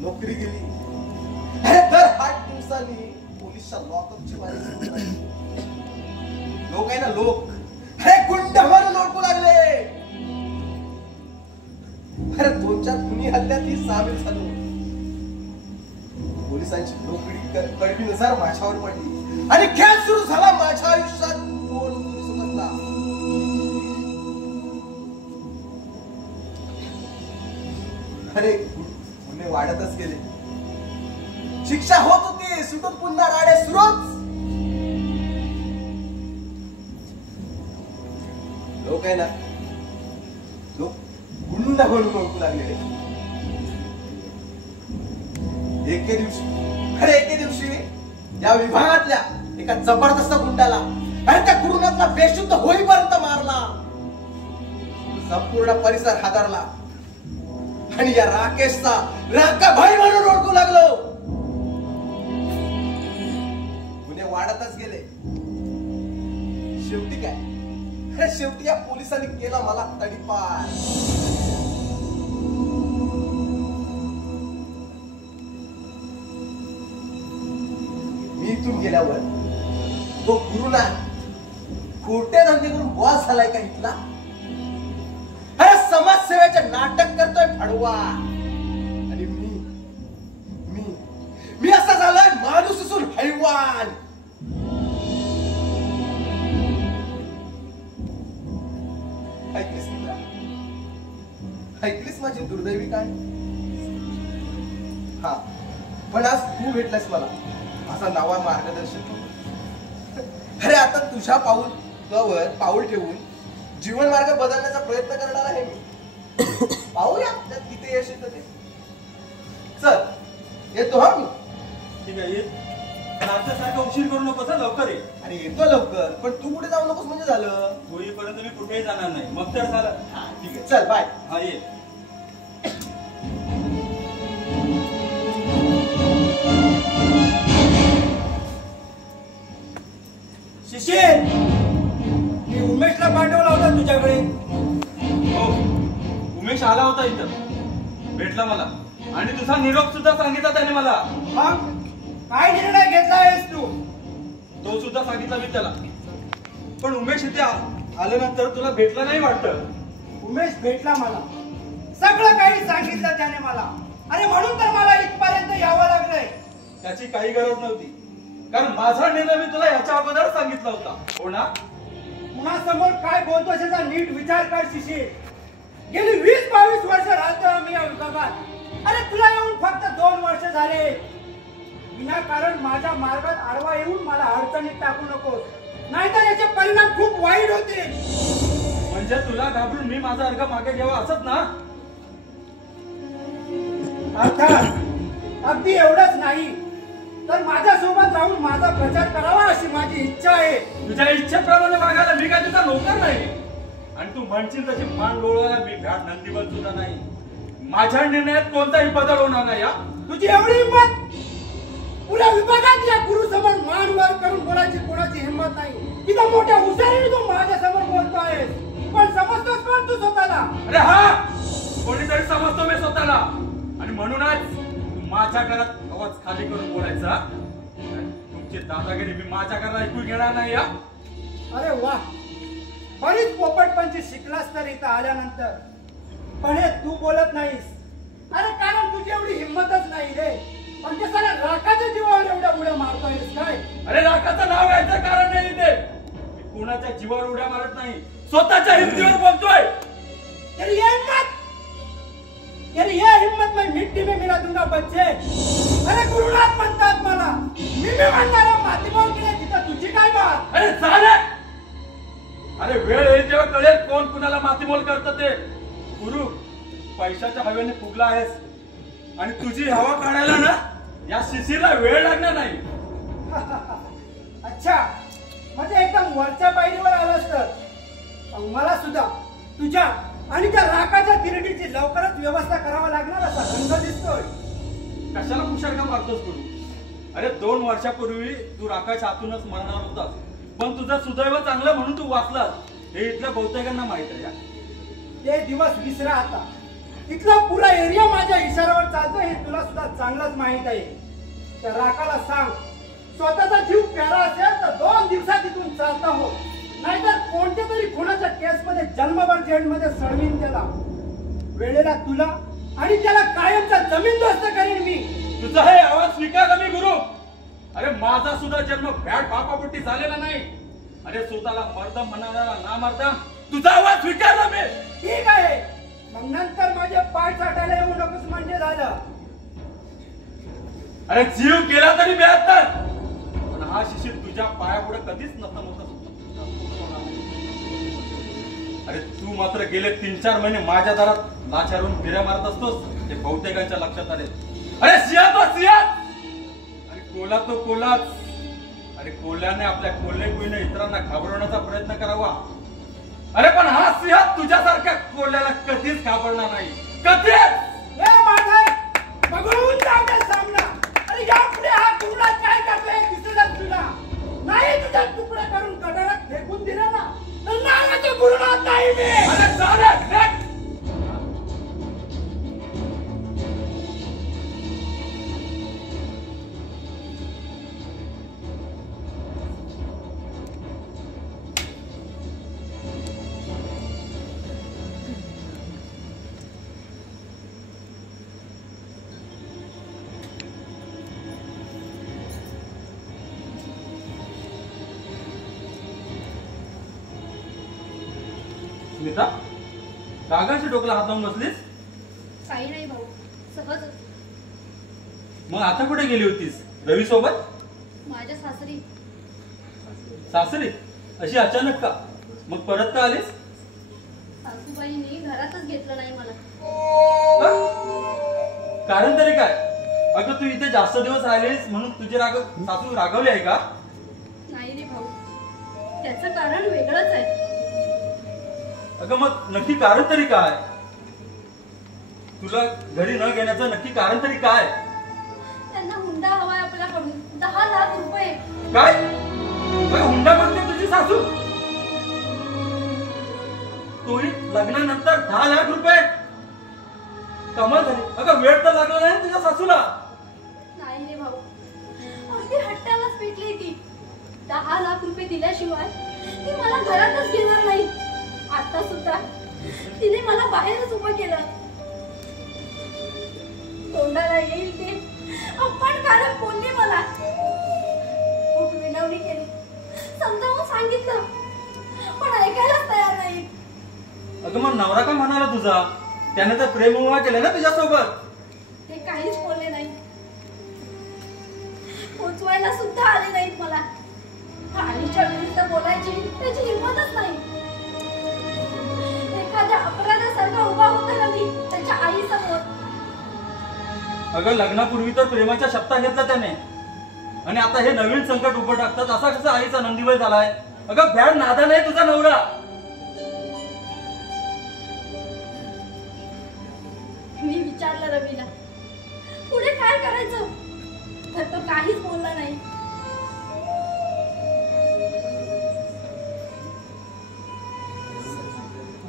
नोकरी गेली. दर 8 दिवसांनी पोलिसच्या लॉकअपची वारी. लोक आहे ना लोक, अरे गुंड म्हणून ओळखू लागले. अरे 2-4 खुनी हल्ल्यातही सामील झालो. पोलिसांची नोकरी कडकीनुसार माझ्यावर पडली आणि खेळ सुरू झाला माझ्या आयुष्यात. पोलिसांचा अरे गुन्हे वाढतच गेले. शिक्षा होत होती, सुटून पुन्हा राडे सुरूच. लोक आहे ना लोक गुंड म्हणून ओळखू लागले. एके दिवशी या विभागातल्या एका जबरदस्त गुंडाला आणि त्या कुरुणातला बेशुद्ध होईपर्यंत मारला. संपूर्ण परिसर हादरला आणि या राकेशचा राका भाई म्हणून ओळखू लागलो. गुन्हे वाढतच गेले. शेवटी काय, अरे शेवटी या पोलिसांनी केला मला तडीपार. मी इथून गेल्यावर तो गुरुना खोटे धंदे करून बॉस झालाय का इथला? अरे समाजसेवेचे नाटक करतोय फडवा. आणि मी असा झालोय माणूस असून हैवान. ऐक ऐकलीस माझी दुर्दैवी काय? हा, पण आज तू भेटलास मला असा नावा मार्गदर्शन. अरे आता तुझ्या पाऊलावर पाऊल ठेवून जीवन मार्ग बदलण्याचा प्रयत्न करणार आहे मी. पाहूया त्यात किती यश येतं ते. चल येतो हा मी. ठीक आहे, ये. पण आजच्यासारखं उशीर करू नकोस, लवकर ये. अरे येतो लवकर, पण तू कुठे जाऊ नकोस म्हणजे झालं. तू येईपर्यंत मी कुठेही जाणार नाही, मग तर झालं. हा ठीक आहे, चल बाय. हा ये. शिशिर, मी उमेशला पाठवला होता तुझ्याकडे. हो, उमेश आला होता इथं, भेटला मला आणि तुझा निरोप सुद्धा सांगितला त्याने मला. मग काय निर्णय घेतला आहेस तू? तो सुद्धा सांगितला मी त्याला. पण उमेश इथे आल्यानंतर तुला भेटला नाही वाटतं. उमेश भेटला मला, सगळं काही सांगितलं त्याने मला. अरे म्हणून तर मला इथपर्यंत यावं लागलंय. त्याची काही गरज नव्हती, कारण माझा निर्णय मी तुला याच्या अगोदर सांगितला होता. हो ना? कुणासमोर काय बोलतोस याचा नीट विचार कर शिशिर. गेली 20-22 वर्ष राहतोय आम्ही या विभागात. अरे तुला येऊन फक्त 2 वर्ष झाले. विनाकारण माझ्या मार्गात आडवा येऊन मला अडचणीत टाकू नकोस, नाहीतर याचे परिणाम खूप वाईट होतील. म्हणजे तुला घाबरून मी माझा अर्घ मागे घ्यावा असत ना? अर्थात अगदी एवढंच नाही तर माझ्यासोबत राहून माझा प्रचार करावा अशी माझी इच्छा आहे. तुझ्या इच्छेप्रमाणे वागायला मी काय तुझा नोकर नाही. आणि तू म्हणशील तशी मान डोळायला मी घाट नंदीबल सुद्धा नाही. माझ्या निर्णयात कोणताही बदल होणार नाही. तुझी एवढी हिंमत? पुऱ्या विभागात या गुरुसमोर मान वर करून कोणाची हिंमत नाही. तिथं मोठ्या हुशारीने तू माझ्यासमोर बोलतोय. पण समजतोस पण तू स्वतःला? अरे हा, कोणीतरी समजतो मी स्वतःला. आणि म्हणूनच माझ्या घरात आवाज खाली करून बोलायचा. तुमची दादागिरी मी माझ्या घरात ऐकून घेणार नाही. अरे वा, बरीच पोपटपंची शिकलास तर इथं आल्यानंतर. पण हे तू बोलत नाहीस. अरे कारण तुझी एवढी हिंमतच नाही रे. पण ते साऱ्या राखाच्या जीवावर एवढ्या उड्या मारतोयस काय? अरे राखाचं नाव घ्यायचं कारण नाही इथे. मी कोणाच्या जीवावर उड्या मारत नाही, स्वतःच्या हिमतीवर बोलतोय. तेरी ये हिम्मत में मिट्टी में मिला दूंगा बच्चे. अरे गुरुनाथ म्हणतात मला. मी म्हणणारा मातीमोल केले तिथं तुझी काय बात? अरे चाले. अरे वेळ येईल तेव्हा कळेल कोण कुणाला मातीमोल करतं ते. गुरु, पैशाच्या हवेने फुगला आहेस आणि तुझी हवा काढायला ना या शिशिरला वेळ लागणार नाही. अच्छा, म्हणजे एकदम वरच्या पायरीवर आलास तर मला सुद्धा तुझ्या आणि त्या राखाच्या तिरडीची लवकरच व्यवस्था करावा लागणार असा रंग दिसतोय. कशाला पुशारका मारतोस गुरु? अरे 2 वर्षापूर्वी तू राखाच्या आतूनच मरणार होतास, पण तुझं सुदैव चांगलं म्हणून तू वाचलास. हे इथल्या बहुतेकांना माहित आहे. ते दिवस विसरा आता. इथला पुरा एरिया माझ्या इशाऱ्यावर चालतोय हे तुला सुद्धा चांगलंच माहित आहे. त्या राखाला सांग, स्वतःचा जीव प्यारा असेल तर 2 दिवसात इथून चालता हो, नाहीतर कोणत्या तरी खुनाच्या केसमध्ये जन्मभर जेलमध्ये सडवीन त्याला. वेळेला तुला आणि त्याला कायमचा जमीनदोस्त करीन मी. तुझा हे आवाज स्वीकारला मी गुरु. अरे माझा सुद्धा जन्म भॅड बापापोटी झालेला नाही. अरे स्वतःला मर्दम म्हणाला ना मर्दम, तुझा आवाज स्वीकारला मी. ठीक आहे, मग नंतर माझे पाय चाटायला येऊ नकोस म्हणजे झालं. अरे जीव गेला तरी बेहत्तर, पण हा शिशिर तुझ्या पायापुढे कधीच नतमस्तक. अरे तू मात्र गेले 3-4 महिने माझ्या दारात लाचारून फिऱ्या मारत असतोस, हे बहुतेकांच्या लक्षात आले. अरे सिंह तो सिंह आणि कोल्हा तो कोल्हाच. अरे कोल्ह्याने आपल्या कोल्हेकुईने इतरांना घाबरवण्याचा प्रयत्न करावा. अरे पण हा सिंह तुझ्यासारख्या कोल्ह्याला कधीच घाबरणार नाही, कधीच. हे माझा बघून जाऊ सामना. अरे यापुढे हा तुला काय करतोय दिसलं तुला नाही? तुझा तुकडा करून गटारात फेकून दिला ना तर नावाचं गुरुनाथ नाही मी. अरे चालेल. स्मिता, रागाच्या डोक्याला हात लावून बसलीस? काही नाही भाऊ, सहज मग आता कुठे गेली होतीस? रवी सोबत? माझ्या सासरी. सासरी? अशी अचानक का? मग परत का आलीस? सासूबाईंनी घरातच घेतलं नाही मला. का? कारण तरी काय? अगं तू इथे जास्त दिवस राहिलेस म्हणून तुझे सासू रागवली आहे का? नाही रे भाऊ, त्याचं कारण वेगळंच आहे. अगं मग नक्की कारण तरी काय? तुला घरी न घेण्याचं नक्की कारण तरी काय? त्यांना हुंडा हवाय आपल्याकडून 10 लाख रुपये. काय? हुंडा मागते तुझी सासू? तोही लग्नानंतर 10 लाख रुपये? कमाल झाली. अगं वेळ तर लागला नाही तुझ्या सासूला? नाही रे भाऊ, अगदी हट्टालाच पेटली ती. 10 लाख रुपये दिल्याशिवाय ती मला घरातच घेणार नाही. आता सुद्धा तिने मला बाहेरच उभं केलं. तोंडाला येईल ते अपमानकारक बोलली मला. खूप विनवणी केली, समजावून सांगितलं, पण ऐकायलाच तयार नाही. अगं मग नवरा का म्हणाला तुझा? त्याने तर प्रेमविवाह केला ना तुझ्यासोबत? ते काहीच बोलले नाही, पोचवायला सुद्धा आले नाहीत मला. आईच्या विरुद्ध बोलायची त्याची हिंमतच नाही. एखाद्या अपराधासारखा उभा होता ना मी त्याच्या आईसमोर. अगं लग्नापूर्वी तर प्रेमाच्या शब्दा घेतला त्याने, आणि आता हे नवीन संकट उभं टाकतात. असा कसा आईचा नंदीबैल झालाय? अगं भ्याड नादा नाही तुझा नवरा. मी विचारलं रवीला पुढे काय करायचं, तर तो काहीच बोलला नाही.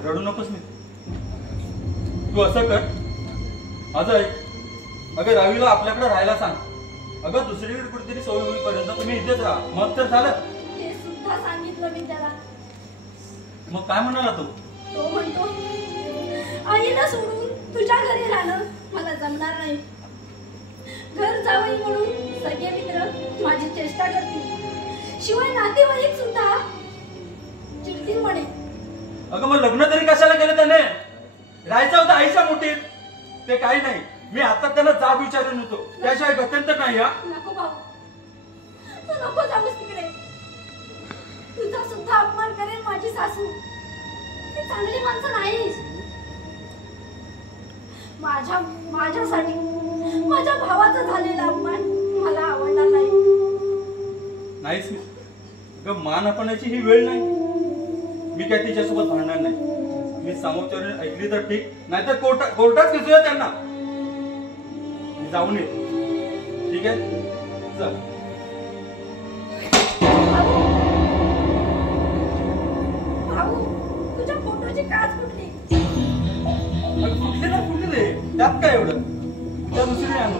रडू नकोस मी. तू असं कर, माझं ऐक. अगं रवीला आपल्याकडे राहायला सांग. अगं दुसरीकडे कुठेतरी सोय होईपर्यंत तुम्ही इथेच राहा. मग तर झालं. ते सुद्धा सांगितलं मी त्याला. मग काय म्हणाला तो? तो म्हणतो आईला सोडून तुझ्या घरी राहणं मला जमणार नाही. घर जावई म्हणून सगळे मित्र माझी चेष्टा करतील, शिवाय नातेवाईक सुद्धा चिडतील म्हणे. अगं मग लग्न तरी कशाला केलं त्याने? राहायचं होतं आईच्या मुठीत. ते काही नाही, मी आता त्याला जाब विचारून होतो. त्याशिवाय गत्यंतर नाही. हा नको भाऊ, तू नको जाऊस तिकडे. तुझा सुद्धा अपमान करेल माझी सासू. ती चांगली माणसं नाहीस. माझ्यासाठी माझ्या भावाचा झालेला अपमान मला आवडणार नाही. नाहीच मी. अगं मान अपनाची ही वेळ नाही. मी काय तिच्यासोबत भांडणार नाही. मी समोरच्या ऐकली तर ठीक, नाहीतर कोर्टात घेऊया त्यांना. मी जाऊन येतो. ठीक आहे, चल. भाऊ, तुझ्या फोटोची काच फुटली. फुटले ना फुटले, त्यात काय एवढं? त्या दुसरी आणू.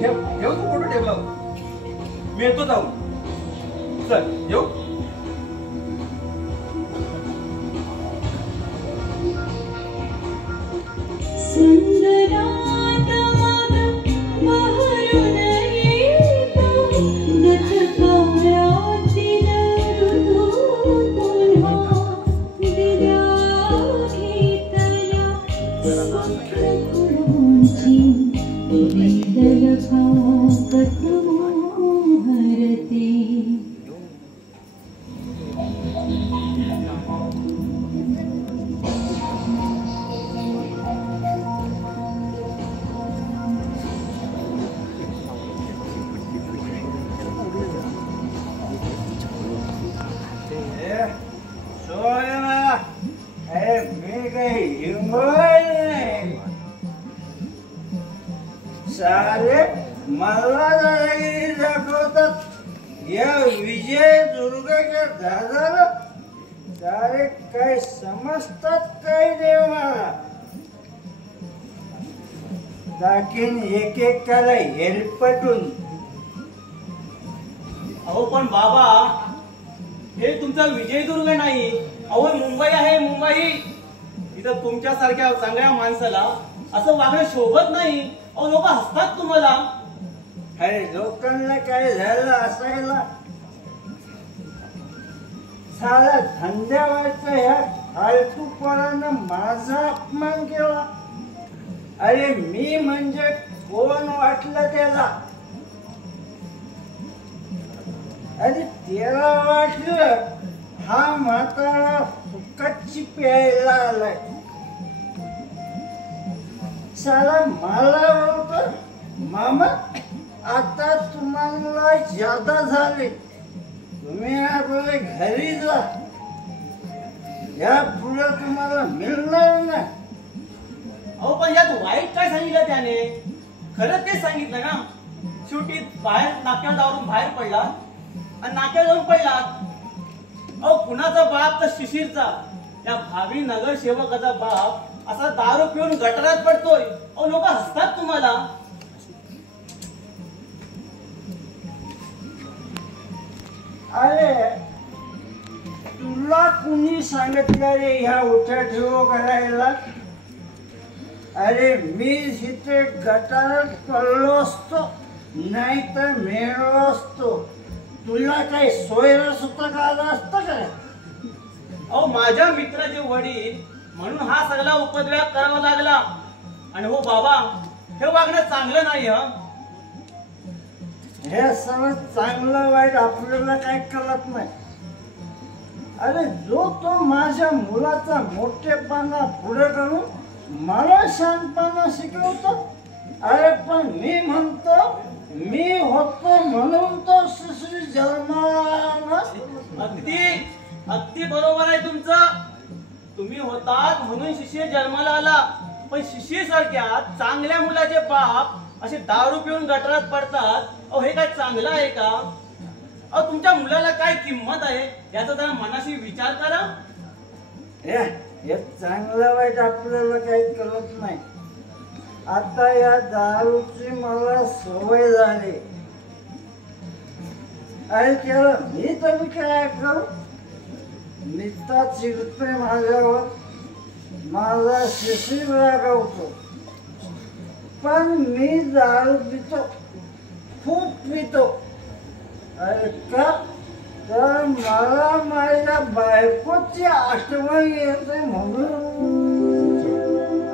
ठेव तू फोटो ठेवला. मी येतो जाऊन. चल येऊ. सारे मला दाखवतात या विजय दुर्गाच्या दादाला. सारे काय समजतात काय देव मला. दाखीन एकेकाला हेलपटून. अहो पण बाबा, हे तुमचा विजयदुर्ग नाही. अहो मुंबई आहे, मुंबई. इथं तुमच्यासारख्या चांगल्या माणसाला असं वागणं शोभत नाही. अहो लोक हसतात तुम्हाला. अरे लोकांना काय झालं असायला? साला धंद्यावरच्या ह्या फालतूपणानं माझा अपमान केला. अरे मी म्हणजे कोण वाटलं त्याला? अरे त्याला वाटलं हा म्हातारा फुकटची प्यायला आलाय. साला मला बोलतो मामा आता तुम्हाला जादा झाले, तुम्ही आपल्या घरी जा, या पुढे तुम्हाला मिळणार ना. अहो पण यात वाईट काय सांगितलं त्याने? खरंच तेच सांगितलं ना. शेवटी बाहेर नाक्यावर दारून बाहेर पडला आणि नाक्यावर जाऊन पडला. अहो कुणाचा बाप तर शिशिरचा, त्या भावी नगरसेवकाचा बाप असा दारू पिऊन गटारात पडतोय. अहो लोक हसतात तुम्हाला. अरे तुला कुणी सांगितलं रे ह्या उठाठेव करायला? अरे मी इथे गटारात पडलो असतो नाही तर मेलो असतो. तुला काही सोयरा सुद्धा आला असतं का? अहो माझ्या मित्राचे वडील म्हणून हा सगळा उपद्रव करावा लागला. आणि हो बाबा हे वागणं चांगलं नाही. हे सगळं चांगलं वाईट आपल्याला काही कळत नाही. अरे जो तो माझ्या मुलाचा मोठेपणा पुढे करून मला शांतपणा शिकवतो. अरे पण मी म्हणतो मी होतो म्हणून तो शिशू जन्माला. अगदी बरोबर आहे तुमचं. तुम्ही होतात म्हणून शिशीर जन्माला आला. पण शिशीर सारख्या चांगल्या मुलाचे बाप असे दारू पिऊन गटारात पडतात. अहो हे काय चांगलं आहे का? अहो तुमच्या मुलाला काय किंमत आहे याचा जरा मनाशी विचार करा. हे चांगलं वाईट आपल्याला काही कळत नाही. आता या दारूची मला सवय झाली. अरे त्याला मी तरी काय करू? नित्ता चिडतोय माझ्यावर, माझा शिशीर रागवतो. पण मी दारू पितो, खूप पितो. अरे का? तर मला माझ्या बायकोची आठवण येते म्हणून.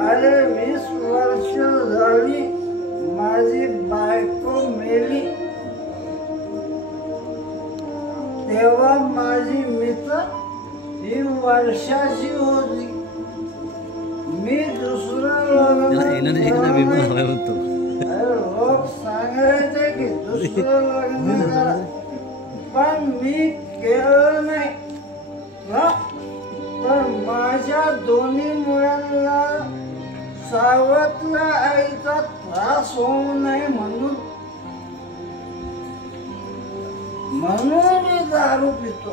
अरे 20 वर्ष झाली माझी बायको मेली. तेव्हा माझी मित्र ही वर्षाची होती. मी दुसरं लोक सांगायचे की दुसरं लग्न करा, पण मी केलं नाही. तर माझ्या दोन्ही मुलांना सावत्र आईचा त्रास होऊ नये म्हणून मी दारू पितो.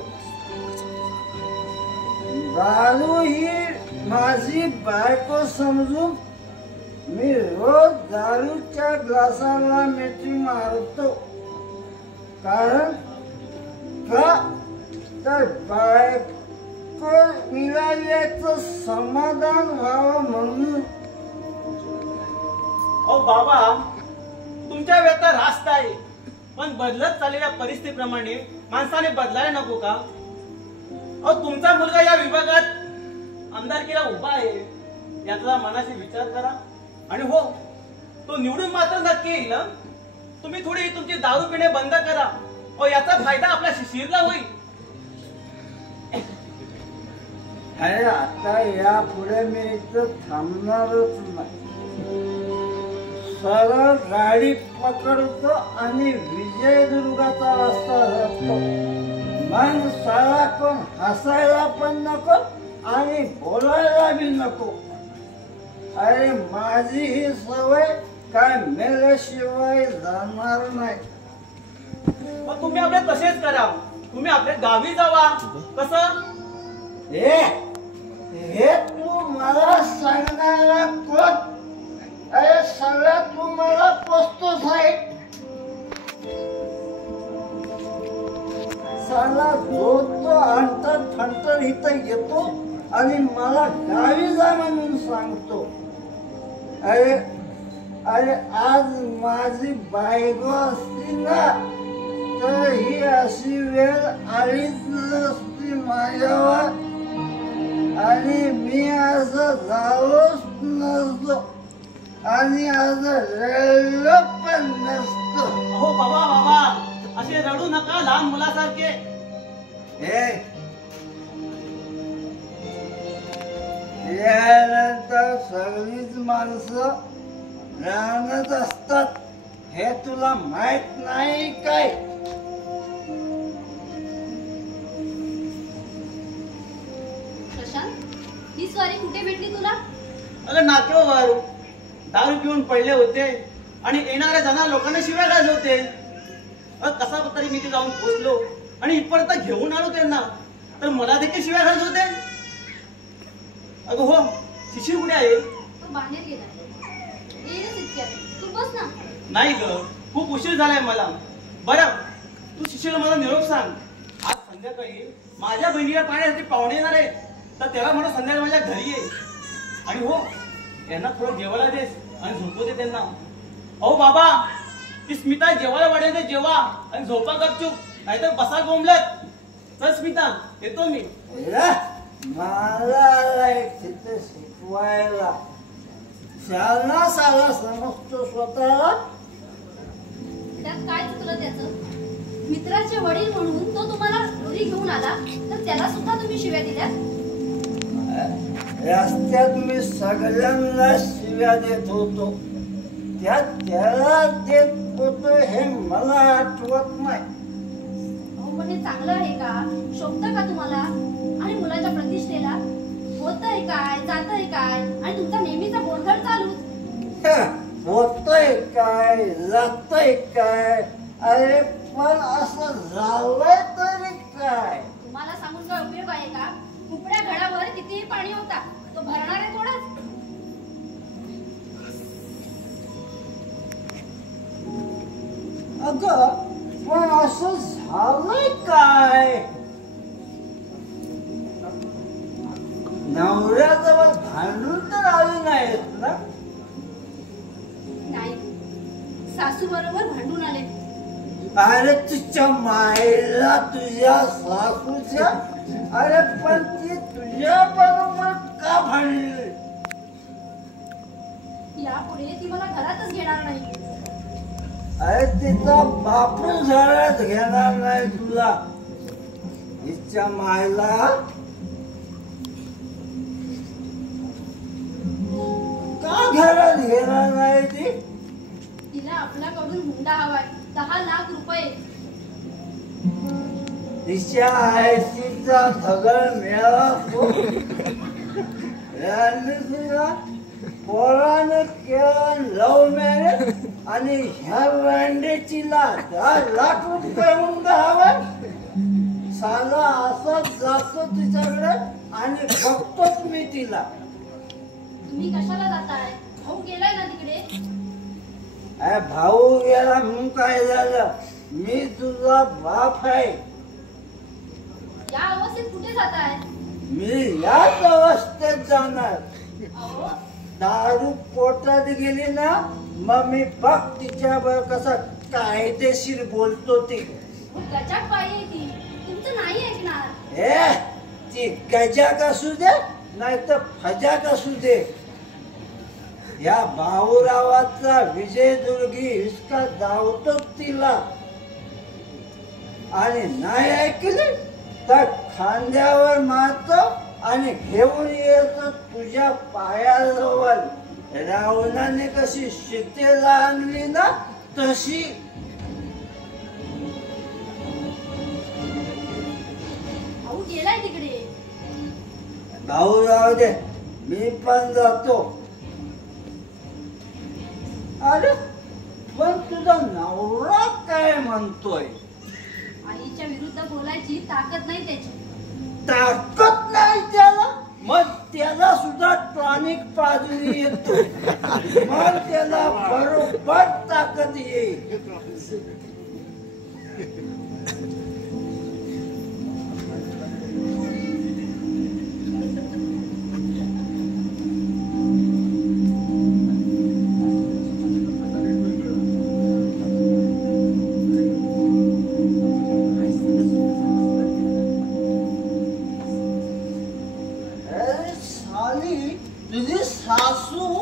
दारू ही माझी बायको समजून मी रोज दारूच्या ग्लासाला मिठी मारतो. कारण का? तर बायको मिळाल्याचं समाधान व्हावं म्हणून. अहो बाबा तुमच्या व्यथा रास्त आहे, पण बदलत चाललेल्या परिस्थितीप्रमाणे माणसाने बदलायला नको का? अहो तुमचा मुलगा या विभागात आमदारकीला उभा आहे याचा मनाशी विचार करा. आणि हो तो निवडून मात्र नक्की येईल. तुम्ही थोडी तुमची दारू पिणे बंद करा. अहो याचा फायदा आपल्या शिशीरला होईल. अरे आता या पुढे मी इथं थांबणारच नाही. सरळ गाडी पकडतो आणि विजयदुर्गाचा रस्ता धरतो. मन साला कोण हसायला पण नको आणि बोलायला बी नको. अरे माझी ही सवय काय मेल्याशिवाय जाणार नाही. मग तुम्ही आपले तसेच करा. तुम्ही आपल्या गावी जावा. कसं? हे तू मला सांगणारा कोण? अरे सगळ्या तू मला पोचतोच आहे. साला तो अंतर फंतर इथं येतो आणि मला गावी जा म्हणून सांगतो. अरे आज माझी बायको असती ना तर ही अशी वेळ आलीच नसती माझ्यावर आणि मी असं झालोच नसतो. आणि आज रडलो पण नसतो. अहो बाबा बाबा, असे रडू नका लहान मुलासारखे. हे यानंतर सगळीच माणसं राहणत असतात, हे तुला माहित नाही काय? प्रशांत, ही स्वारी कुठे भेटली तुला? अगं नाक्यावर दारू पिऊन पडले होते आणि येणाऱ्या जाणाऱ्या लोकांना शिव्या घालत होते. कसा तरी मी ते जाऊन पोहोचलो आणि इथपर्यंत घेऊन आलो त्यांना, तर मला देखील शिव्या घालत होते. अगं हो, शिशिर कुठे आहे? तो बाहेर गेला. येईलच इतक्यात. तू बस ना. नाही ग, खूप उशीर झालाय मला. बरं, तू शिशिरला मला निरोप सांग. आज संध्याकाळी माझ्या बहिणीला पाहण्यासाठी पाहुणे येणार आहेत, तर तेव्हा म्हणून संध्याकाळी माझ्या घरी ये. आणि हो, त्यांना थोडं जेवायला देस आणि झोपू दे त्यांना. अहो बाबा, ती स्मिता जेवायला वाढेल तर जेवा आणि झोपा गपचूप, नाहीतर बसा गोंबलत. चल स्मिता, येतो मी. मला तिथे शिकवायला शाळा साला समजतो स्वतःला. त्यात काय चुकलं त्याचं? मित्राचे वडील म्हणून तो तुम्हाला घरी घेऊन आला, तर त्याला सुद्धा तुम्ही शिव्या दिल्या. रस्त्यात मी सगळ्यांना शिव्या देत होतो, त्याला देत होतो हे मला आठवत नाही. अहो, पण हे चांगलं आहे का? शोभतं का तुम्हाला? आणि मुलाच्या प्रतिष्ठेला होतंय काय, जातंय काय, आणि तुमचा नेहमीचा गोंधळ चालूच. होतंय काय, जातंय काय? अरे पण असं झालंय तरी काय? तुम्हाला सांगून काय उपयोग आहे का? कुपड्या घडावर कितीही पाणी होता, तो भरणार आहे थोडाच. अगं पण असं झालंय काय? नवऱ्याजवळ भांडून तर आली नाहीत ना? नाही, सासू बरोबर भांडून आले. अरे तुझ्या मायला तुझ्या सासूच्या. अरे पण ती तुझ्या बरोबर का भांडली? यापुढे ती मला घरातच घेणार नाही. अरे तिचा बापच घरात घेणार नाही तुला. तिच्या मायला का घरात घेणार नाही ती? तिला आपल्याकडून हुंडा हवाय, 10 लाख रुपये. तिच्या आयसीचा धगळ मिळाला तो. तुला पोराने केलं लव्ह मॅरेज आणि ह्या वॅन्डेचीला 10 लाख रुपये हुंडा हवाय. साला असंच जातो तिच्याकडे आणि बघतोच मी तिला. तुम्ही कशाला जाताय? भाऊ गेलाय ना तिकडे. अरे भाऊ गेला म्हणून काय झालं? मी तुझा बाप आहे. या अवस्थेत कुठे जाताय? मी याच अवस्थेत जाणार. अहो, दारू पोटात गेली ना, मग मी बघ तिच्यावर कसा कायदेशीर बोलतो ती. गजाक बाई आहे ती, तुमचं नाही ऐकणार. ए, ती गजाक असू दे नाही तर फजाक असू दे, या भाऊरावाचा विजयदुर्गी हिसका धावतो तिला. आणि नाही ऐकली तर खांद्यावर मारतो आणि घेऊन येतो तुझ्या पायाजवळ. रावणाने कशी सीतेला आणली ना तशी. भाऊ गेलाय तिकडे. भाऊ राहू दे, मी पण जातो. अरे पण तुझा नवरा काय म्हणतोय? आईच्या विरुद्ध बोलायची ताकद नाही त्याची. ताकद नाही त्याला? मग त्याला सुद्धा टॉनिक पाजली येतो, मग त्याला बरोबर ताकद येईल. तुझी सासू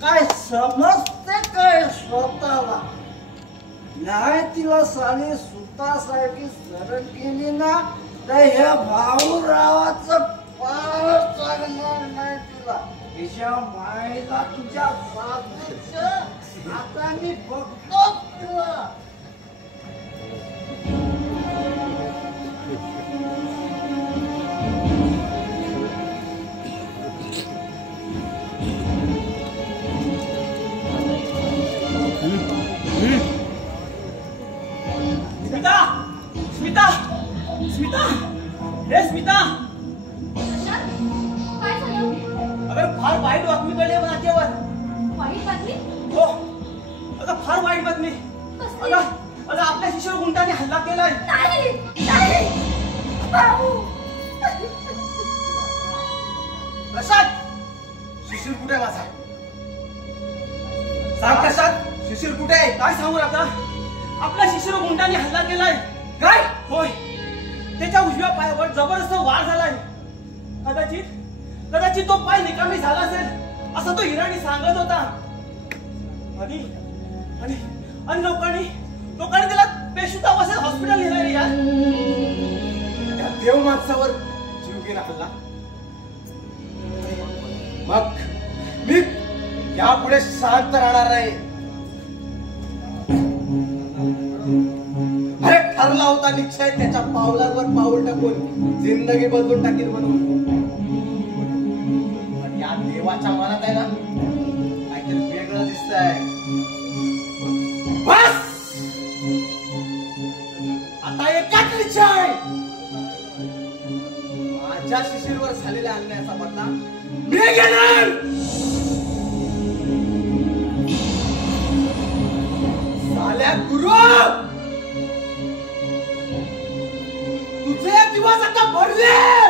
काय समजते काय स्वतःला नाही तिला साली सुतासारखी सरळ केली ना तर ह्या भाऊरावाचं पार चालणार नाही तिला तिच्या मायला तुझ्या सासूचं आता मी बघतो तुला स्मिता स्मिता स्मिता हे स्मिता प्रशांत, काय झालं? अगं फार वाईट बातमी कळली आहे नाट्यावर. वाईट बातमी? हो अगं फार वाईट बातमी. कसली? अगं आपल्या शिष्यावर गुंडाने हल्ला केलाय. नाही नाही भाऊ. प्रशांत शिशिर कुठे आहे माझा सांग प्रशांत शिशिर कुठे आहे काय सांगू आता आपल्या शिष्यावर गुंडाने हल्ला केलाय. काय होय त्याच्या उजव्या पायावर जबरदस्त वार झालाय. कदाचित तो पाय निकामी झाला असेल असं तो हिराणी सांगत होता. आणि आणि आणि लोकांनी त्याला बेशुद्ध अवस्थेत हॉस्पिटल नेलंय यार. त्या देव माणसावर जीव घेणं हल्ला मग मी यापुढे शांत राहणार नाही. अरे ठरला होता निश्चय त्याच्या पावलांवर पाऊल टाकून जिंदगी बदलून टाकील म्हणून. पण या देवाच्या मनात आहे ना काहीतरी वेगळं दिसतंय. बस आता एकाच निश्चय माझ्या शिशिरवर झालेल्या अन्यायाचा बदला मी घेणार. साल्या गुरु तुझे दिवस आता भरले.